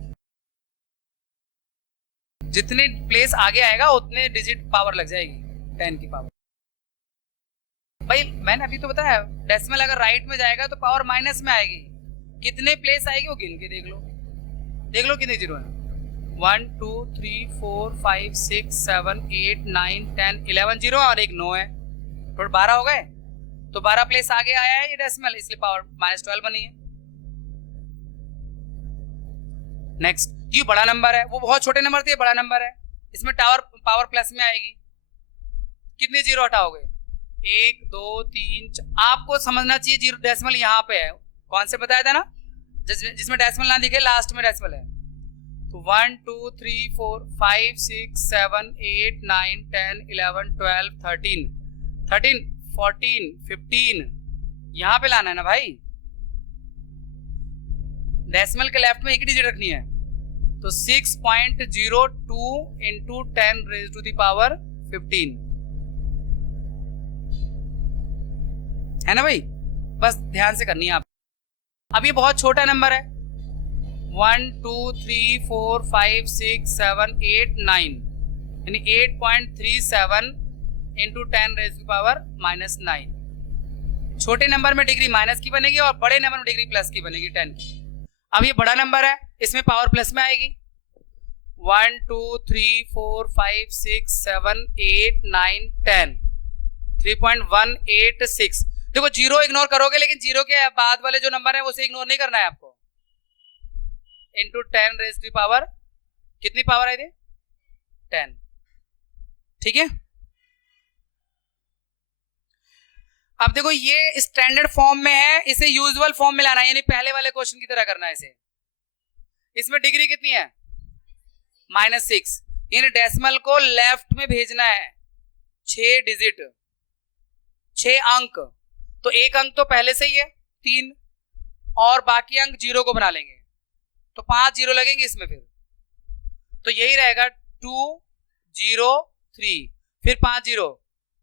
जितने प्लेस आगे आएगा उतने डिजिट पावर लग जाएगी 10 की पावर। भाई मैंने अभी तो बताया, डेसिमल अगर राइट में जाएगा तो पावर माइनस में आएगी, कितने प्लेस आएगी वो गिन के देख लो, देख लो कितने जीरो है। 1 2 3 4 5 6 7 8 9 10 11 जीरो और एक 9 है, टोटल 12 हो गए। तो 12 प्लेस आगे आया है ये डेसिमल, इसलिए पावर -12 बनी है। नेक्स्ट, ये बड़ा नंबर है, वो बहुत छोटे नंबर थे, बड़ा नंबर है, इसमें पावर प्लस में आएगी। कितने जीरो हटाओगे, 1 2 3 4। आपको समझना चाहिए जीरो डेसिमल यहाँ पे है, कौन से बताया था ना, जिसमें डेसिमल ना दिखे लास्ट में डेसिमल है। तो 1 2 3 4 5 6 7 8 9 10 11 12 13 14 15 यहाँ पे लाना है ना भाई। डेसिमल के लेफ्ट में एक ही डिजिट रखनी है, तो 6.02 into 10 raise to the power 15 है ना भाई, बस ध्यान से करनी है आप। अब ये बहुत छोटा नंबर है, 1 2 3 4 5 6 7 8 9, यानी 8.37 इंटू 10⁻⁻⁹। छोटे नंबर में डिग्री माइनस की बनेगी और बड़े नंबर में डिग्री प्लस की बनेगी 10 की। अब ये बड़ा नंबर है, इसमें पावर प्लस में आएगी। 1 2 3 4 5 6 7 8 9 10 3.186। देखो जीरो इग्नोर करोगे, लेकिन जीरो के बाद वाले जो नंबर है उसे इग्नोर नहीं करना है आपको। इंटू 10⁻⁻, कितनी पावर आई थी? 10। ठीक है। अब देखो ये स्टैंडर्ड फॉर्म में है, इसे यूजुअल फॉर्म में लाना है, यानी पहले वाले क्वेश्चन की तरह करना है इसे। इसमें डिग्री कितनी है? -6, यानी डेसिमल को लेफ्ट में भेजना है। 6 डिजिट, 6 अंक, तो एक अंक तो पहले से ही है 3, और बाकी अंक जीरो को बना लेंगे, तो 5 जीरो लगेंगे इसमें। फिर तो यही रहेगा 2 0 3, फिर 5 जीरो,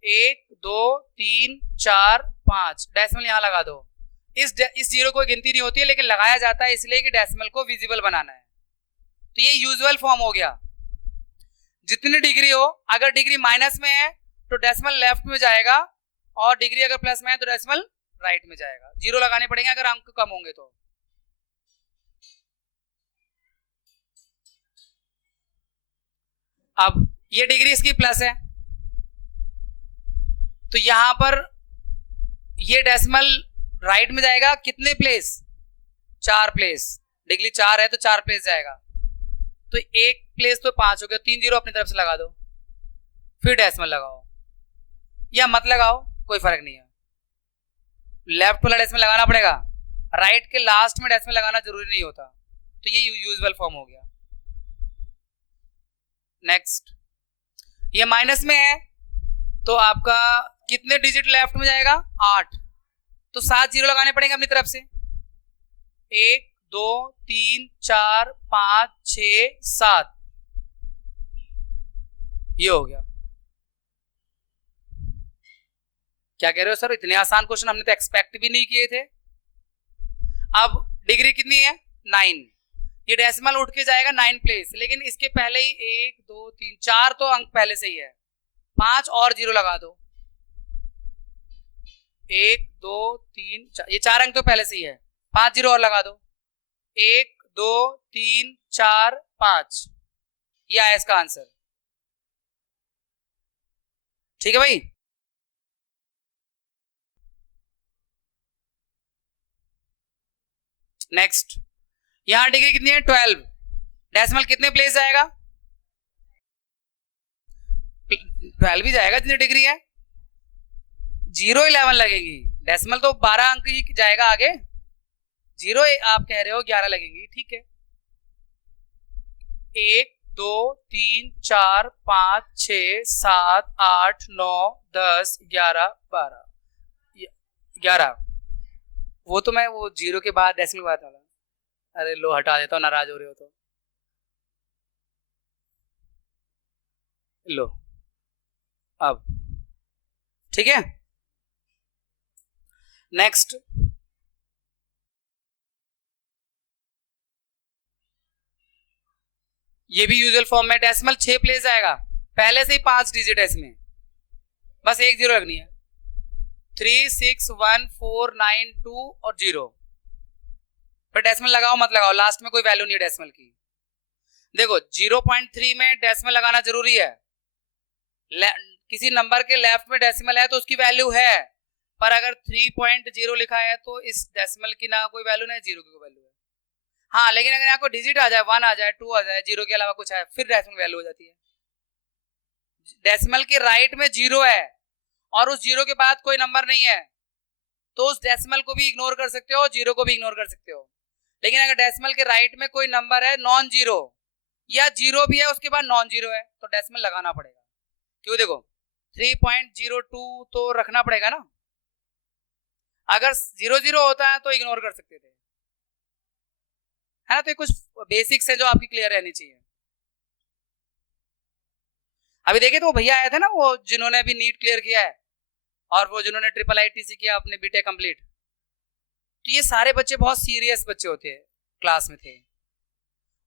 1 2 3 4 5, डेसिमल यहां लगा दो। इस जीरो को गिनती नहीं होती है, लेकिन लगाया जाता है इसलिए कि डेसिमल को विजिबल बनाना है। तो ये यूजुअल फॉर्म हो गया। जितनी डिग्री हो, अगर डिग्री माइनस में है तो डेसिमल लेफ्ट में जाएगा, और डिग्री अगर प्लस में है तो डेसिमल राइट में जाएगा। जीरो लगाने पड़ेंगे अगर अंक कम होंगे तो। अब ये डिग्री इसकी प्लस है, तो यहां पर ये डेसिमल राइट में जाएगा। कितने प्लेस? 4 प्लेस। डिग्री 4 है तो 4 प्लेस जाएगा, तो एक प्लेस तो 5 हो गया। 3 जीरो अपनी तरफ से लगा दो, फिर डेसिमल लगाओ या मत लगाओ, कोई फर्क नहीं है। लेफ्ट वाला डेसिमल लगाना पड़ेगा, राइट के लास्ट में डेसिमल लगाना जरूरी नहीं होता। तो ये यूजुअल फॉर्म हो गया। नेक्स्ट, ये माइनस में है तो आपका कितने डिजिट लेफ्ट में जाएगा? 8, तो 7 जीरो लगाने पड़ेंगे अपनी तरफ से। 1 2 3 4 5 6 7, ये हो गया। क्या कह रहे हो सर, इतने आसान क्वेश्चन हमने तो एक्सपेक्ट भी नहीं किए थे। अब डिग्री कितनी है? 9। ये डेसिमल उठ के जाएगा 9 प्लेस, लेकिन इसके पहले ही 1 2 3 4 तो अंक पहले से ही है। 5 और जीरो लगा दो, 1 2 3 4, ये 4 अंक तो पहले से ही है। 5 जीरो और लगा दो, 1 2 3 4 5, ये आया इसका आंसर। ठीक है भाई। नेक्स्ट, यहां डिग्री कितनी है? 12। डेसिमल कितने प्लेस जाएगा? 12 ही जाएगा जितनी डिग्री है। 0 11 लगेगी, डेसिमल तो 12 अंक ही जाएगा आगे। 0 आप कह रहे हो 11 लगेंगी, ठीक है। 1 2 3 4 5 6 7 8 9 10 11 12, 11। वो तो मैं वो जीरो के बाद डेसिमल बात वाला, अरे लो हटा देता हूँ, नाराज हो रहे हो तो। लो अब ठीक है। नेक्स्ट, ये भी यूजुअल फॉर्म में। डेसिमल 6 प्लेस जाएगा, पहले से ही 5 डिजिट है इसमें, बस 1 जीरो लगनी है। 3 6 1 4 9 2 और 0, पर डेसिमल लगाओ मत लगाओ, लास्ट में कोई वैल्यू नहीं है डेसिमल की। देखो 0.3 में डेसिमल लगाना जरूरी है। किसी नंबर के लेफ्ट में डेसिमल है तो उसकी वैल्यू है, पर अगर 3.0 लिखा है तो इस डेसिमल की ना कोई वैल्यू ना जीरो की कोई वैल्यू है। हाँ, लेकिन अगर यहाँ को डिजिट आ जाए, 1 आ जाए, 2 आ जाए, जीरो के अलावा कुछ है, फिर डेसिमल वैल्यू हो जाती है। डेसिमल के राइट में 0 है और उस 0 के बाद कोई नंबर नहीं है, तो उस डेसिमल को भी इग्नोर कर सकते हो, 0 को भी इग्नोर कर सकते हो। लेकिन अगर डेसिमल के राइट में कोई नंबर है नॉन जीरो, या 0 भी है उसके बाद नॉन जीरो है, तो डेसिमल लगाना पड़ेगा। क्यों? देखो 3.02 तो रखना पड़ेगा ना। अगर 0 होता है तो इग्नोर कर सकते थे, है ना। तो ये कुछ बेसिक्स है जो आपकी क्लियर रहनी चाहिए। अभी देखिए तो वो भैया आए थे ना, वो जिन्होंने अभी नीट क्लियर किया है और वो जिन्होंने IIITC किया अपने बीटेक कंप्लीट, तो ये सारे बच्चे बहुत सीरियस बच्चे होते हैं, क्लास में थे।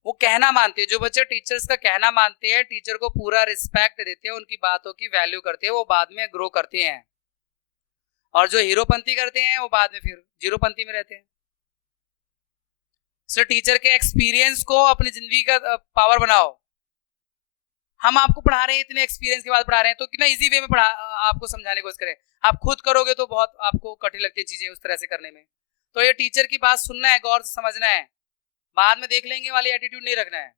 वो कहना मानते हैं, जो बच्चे टीचर्स का कहना मानते हैं, टीचर को पूरा रिस्पेक्ट देते हैं, उनकी बातों की वैल्यू करते हैं, वो बाद में ग्रो करते हैं। और जो हीरोपंती करते हैं वो बाद में फिर जीरोपंती में रहते हैं। सो टीचर के एक्सपीरियंस को अपनी जिंदगी का पावर बनाओ। हम आपको पढ़ा रहे हैं, इतने एक्सपीरियंस के बाद पढ़ा रहे हैं, तो कितना इजी वे में पढ़ा आपको समझाने की कोशिश करें। आप खुद करोगे तो बहुत आपको कठिन लगती है चीजें उस तरह से करने में। तो ये टीचर की बात सुनना है, गौर से समझना है, बाद में देख लेंगे वाली एटीट्यूड नहीं रखना है।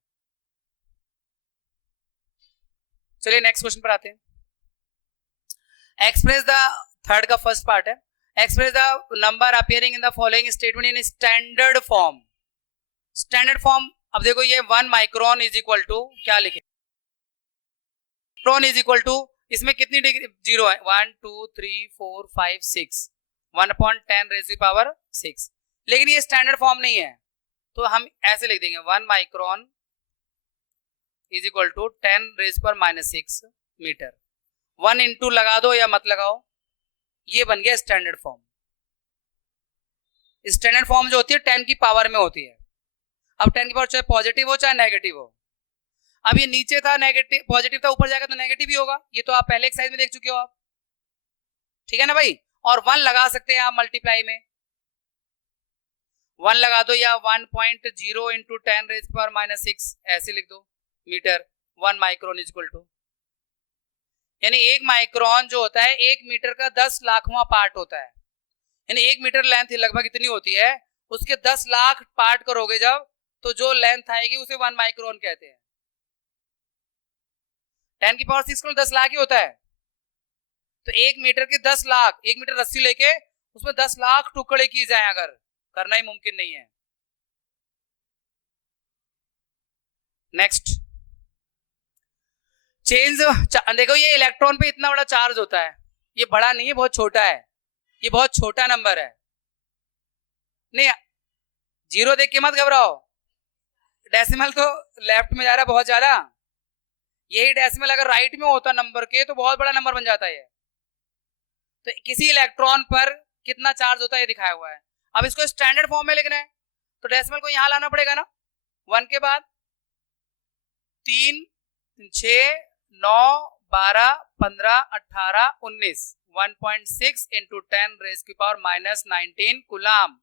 चलिए नेक्स्ट क्वेश्चन पर आते हैं। एक्सप्रेस द, थर्ड का फर्स्ट पार्ट है, express the number appearing in the following statement in standard form. Standard form, अब देखो ये 1 माइक्रोन इज इक्वल टू क्या लिखे, माइक्रोन इज इक्वल टू, इसमें कितनी डिग्री जीरो है, 1 2 3 4 5 6, 1/10 रेज़ टू पावर 6, लेकिन ये स्टैंडर्ड फॉर्म नहीं है, तो हम ऐसे लिख देंगे 1 micron is equal to 10 raise पर -6 मीटर। 1 इंटू लगा दो या मत लगाओ, ये बन गया स्टैंडर्ड फॉर्म। स्टैंडर्ड फॉर्म जो होती है 10 की पावर में होती है। अब 10 की पावर चाहे पॉजिटिव हो चाहे नेगेटिव हो। अब ये नीचे था नेगेटिव, पॉजिटिव था, ऊपर जाएगा तो नेगेटिव ही होगा, ये तो आप पहले एक्सरसाइज में देख चुके हो आप, ठीक है ना भाई। और 1 लगा सकते हैं आप मल्टीप्लाई में, 1 लगा दो या 1.0 इंटू 10 रेज़ पर -6 ऐसे लिख दो metre. 1 micron is equal to, यानी 1 माइक्रोन जो होता है 1 मीटर का 10 लाखवां पार्ट होता है, यानी 1 मीटर लेंथ लगभग इतनी होती है, उसके 10 लाख पार्ट करोगे जब, तो जो लेंथ आएगी उसे 1 माइक्रोन कहते हैं। 10 की पावर 6 को 10 लाख ही होता है, तो 1 मीटर के 10 लाख, 1 मीटर रस्सी लेके उसमें 10 लाख टुकड़े किए जाए, अगर करना ही मुमकिन नहीं है। नेक्स्ट, चेंज, देखो ये इलेक्ट्रॉन पे इतना बड़ा चार्ज होता है, ये बड़ा नहीं है, बहुत छोटा है, ये बहुत छोटा नंबर है। नहीं, जीरो देख के मत घबराओ, डेसिमल तो लेफ्ट में जा रहा है बहुत ज्यादा, यही डेसिमल अगर राइट में होता नंबर के तो बहुत बड़ा नंबर बन जाता है। तो किसी इलेक्ट्रॉन पर कितना चार्ज होता है ये दिखाया हुआ है। अब इसको स्टैंडर्ड फॉर्म में लिखना है, तो डेसिमल को यहां लाना पड़ेगा ना, 1 के बाद 3 6 9 12 15 18 19, 1.6 इंटू 10 रेज़ की पावर -19 कूलम,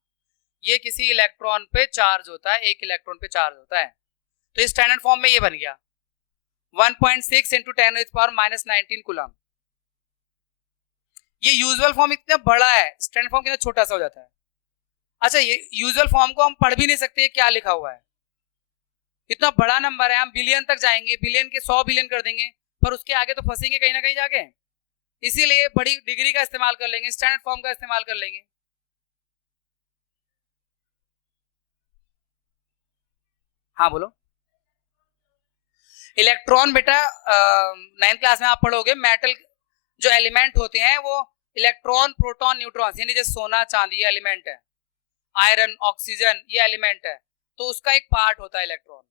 ये किसी इलेक्ट्रॉन पे चार्ज होता है, एक इलेक्ट्रॉन पे चार्ज होता है। तो इस स्टैंडर्ड फॉर्म में ये बन गया 1.6 इंटू 10 रेज़ की पावर -19 कूलम। ये यूजुअल फॉर्म इतना बड़ा है, स्टैंडर्ड फॉर्म कितना छोटा सा हो जाता है। अच्छा, ये यूजुअल फॉर्म को हम पढ़ भी नहीं सकते क्या लिखा हुआ है, इतना बड़ा नंबर है, हम बिलियन तक जाएंगे, बिलियन के 100 बिलियन कर देंगे, पर उसके आगे तो फंसेंगे कहीं ना कहीं जाके, इसीलिए बड़ी डिग्री का इस्तेमाल कर लेंगे, स्टैंडर्ड फॉर्म का इस्तेमाल कर लेंगे। हाँ बोलो। इलेक्ट्रॉन बेटा 9th क्लास में आप पढ़ोगे, मेटल जो एलिमेंट होते हैं वो इलेक्ट्रॉन प्रोटॉन न्यूट्रॉन, यानी जैसे सोना चांदी एलिमेंट है, आयरन ऑक्सीजन ये एलिमेंट है, तो उसका एक पार्ट होता है इलेक्ट्रॉन।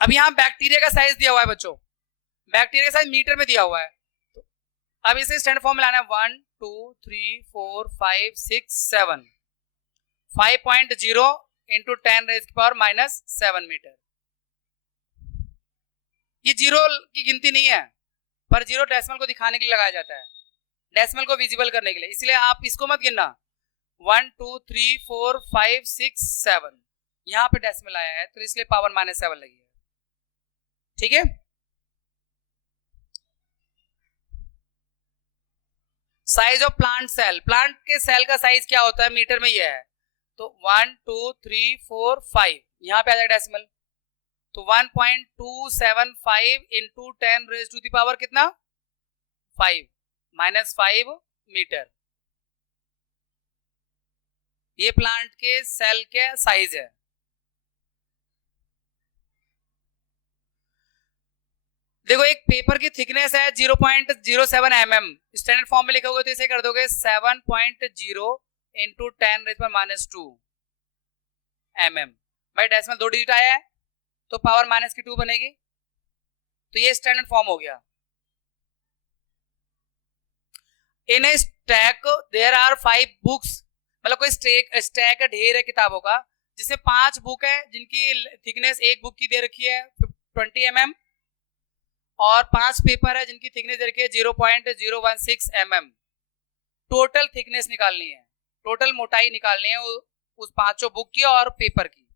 अब यहाँ बैक्टीरिया का साइज दिया हुआ है बच्चों, बैक्टीरिया का साइज मीटर में दिया हुआ है, तो अब इसे स्टैंडर्ड फॉर्म में लाना है 1 2 3 4 5 6 7, 5.0 इंटू 10 रेज़ की पावर -7 मीटर। ये जीरो की गिनती नहीं है, पर जीरो डेसिमल को दिखाने के लिए लगाया जाता है, डेसिमल को विजिबल करने के लिए, इसलिए आप इसको मत गिनना। 1 2 3 4 5 6 7 यहाँ पे डेसिमल आया है, तो इसलिए पावर -7 लगी है, ठीक है। Size of plant cell, plant के सेल का साइज क्या होता है मीटर में, ये है, तो 1 2 3 4 5 यहाँ पे आ जाएगा डेसिमल, तो 1.275 into 10 raise to the power कितना 5 -5 मीटर, ये प्लांट के सेल के साइज है। देखो एक पेपर की थिकनेस है 0.07 mm, स्टैंडर्ड फॉर्म में लिखा होगा तो इसे कर दोगे 7.0 इंटू 10 रेज़ पर -2 mm, भाई डेसिमल 2 डिजिट आया है तो पावर -2 बनेगी, तो ये स्टैंडर्ड फॉर्म हो गया। In a stack there are 5 books मतलब कोई स्टैक ढेर है किताबों का, जिसमें 5 बुक है जिनकी थिकनेस एक बुक की दे रखी है 20 mm, और 5 पेपर है जिनकी थिकनेस दे रखी है 0.016 mm। टोटल थिकनेस निकालनी है, टोटल मोटाई निकालनी है उस 5 बुक की और पेपर की।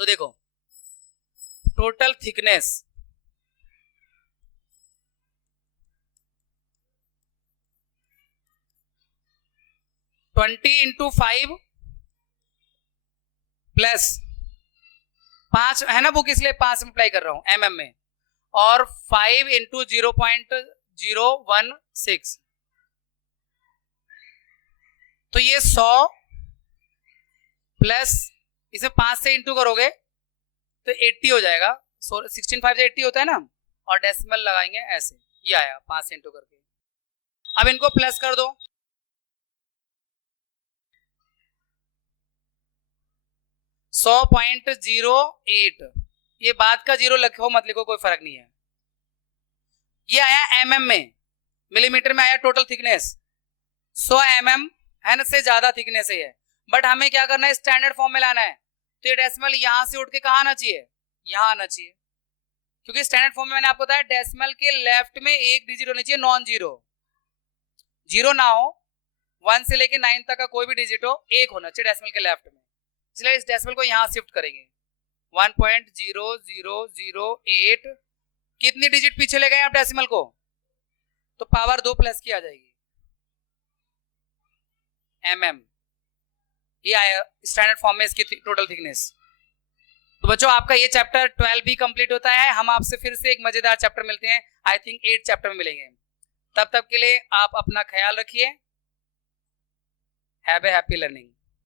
तो देखो total thickness twenty into 5 plus 5 है ना बुक, इसलिए 5 अप्लाई कर रहा हूं mm में, और 5 इंटू 0.016, तो ये 100 प्लस इसे 5 से इंटू करोगे तो 80 हो जाएगा। 16 5 से 80 होता है ना, और डेसिमल लगाएंगे ऐसे, ये आया 5 से इंटू करके। अब इनको प्लस कर दो, 100.08, ये बाद का जीरो लिखो मत लिखो कोई फर्क नहीं है। ये आया mm में, मिलीमीटर में आया टोटल थिकनेस 100 mm है ना, से ज्यादा थिकनेस है, बट हमें क्या करना है, स्टैंडर्ड फॉर्म में लाना है। तो ये डेसिमल यहां से उठ के कहां आना चाहिए, यहां आना चाहिए, क्योंकि स्टैंडर्ड फॉर्म में मैंने आपको बताया डेसिमल के लेफ्ट में एक डिजिट होनी चाहिए नॉन जीरो, जीरो ना हो, 1 से लेके 9 तक का कोई भी डिजिट हो, एक होना चाहिए डेसिमल के लेफ्ट में। इसलिए इस डेसिमल को यहां शिफ्ट करेंगे 1.0008, कितनी डिजिट पीछे ले गए आप डेसिमल को, तो पावर 2 प्लस की आ जाएगी mm। ये आया स्टैंडर्ड फॉर्म में इसकी टोटल थिकनेस। तो बच्चों आपका ये चैप्टर 12 भी कंप्लीट होता है। हम आपसे फिर से एक मजेदार चैप्टर मिलते हैं, आई थिंक 8 चैप्टर में मिलेंगे। तब तक के लिए आप अपना ख्याल रखिए। Have a happy learning.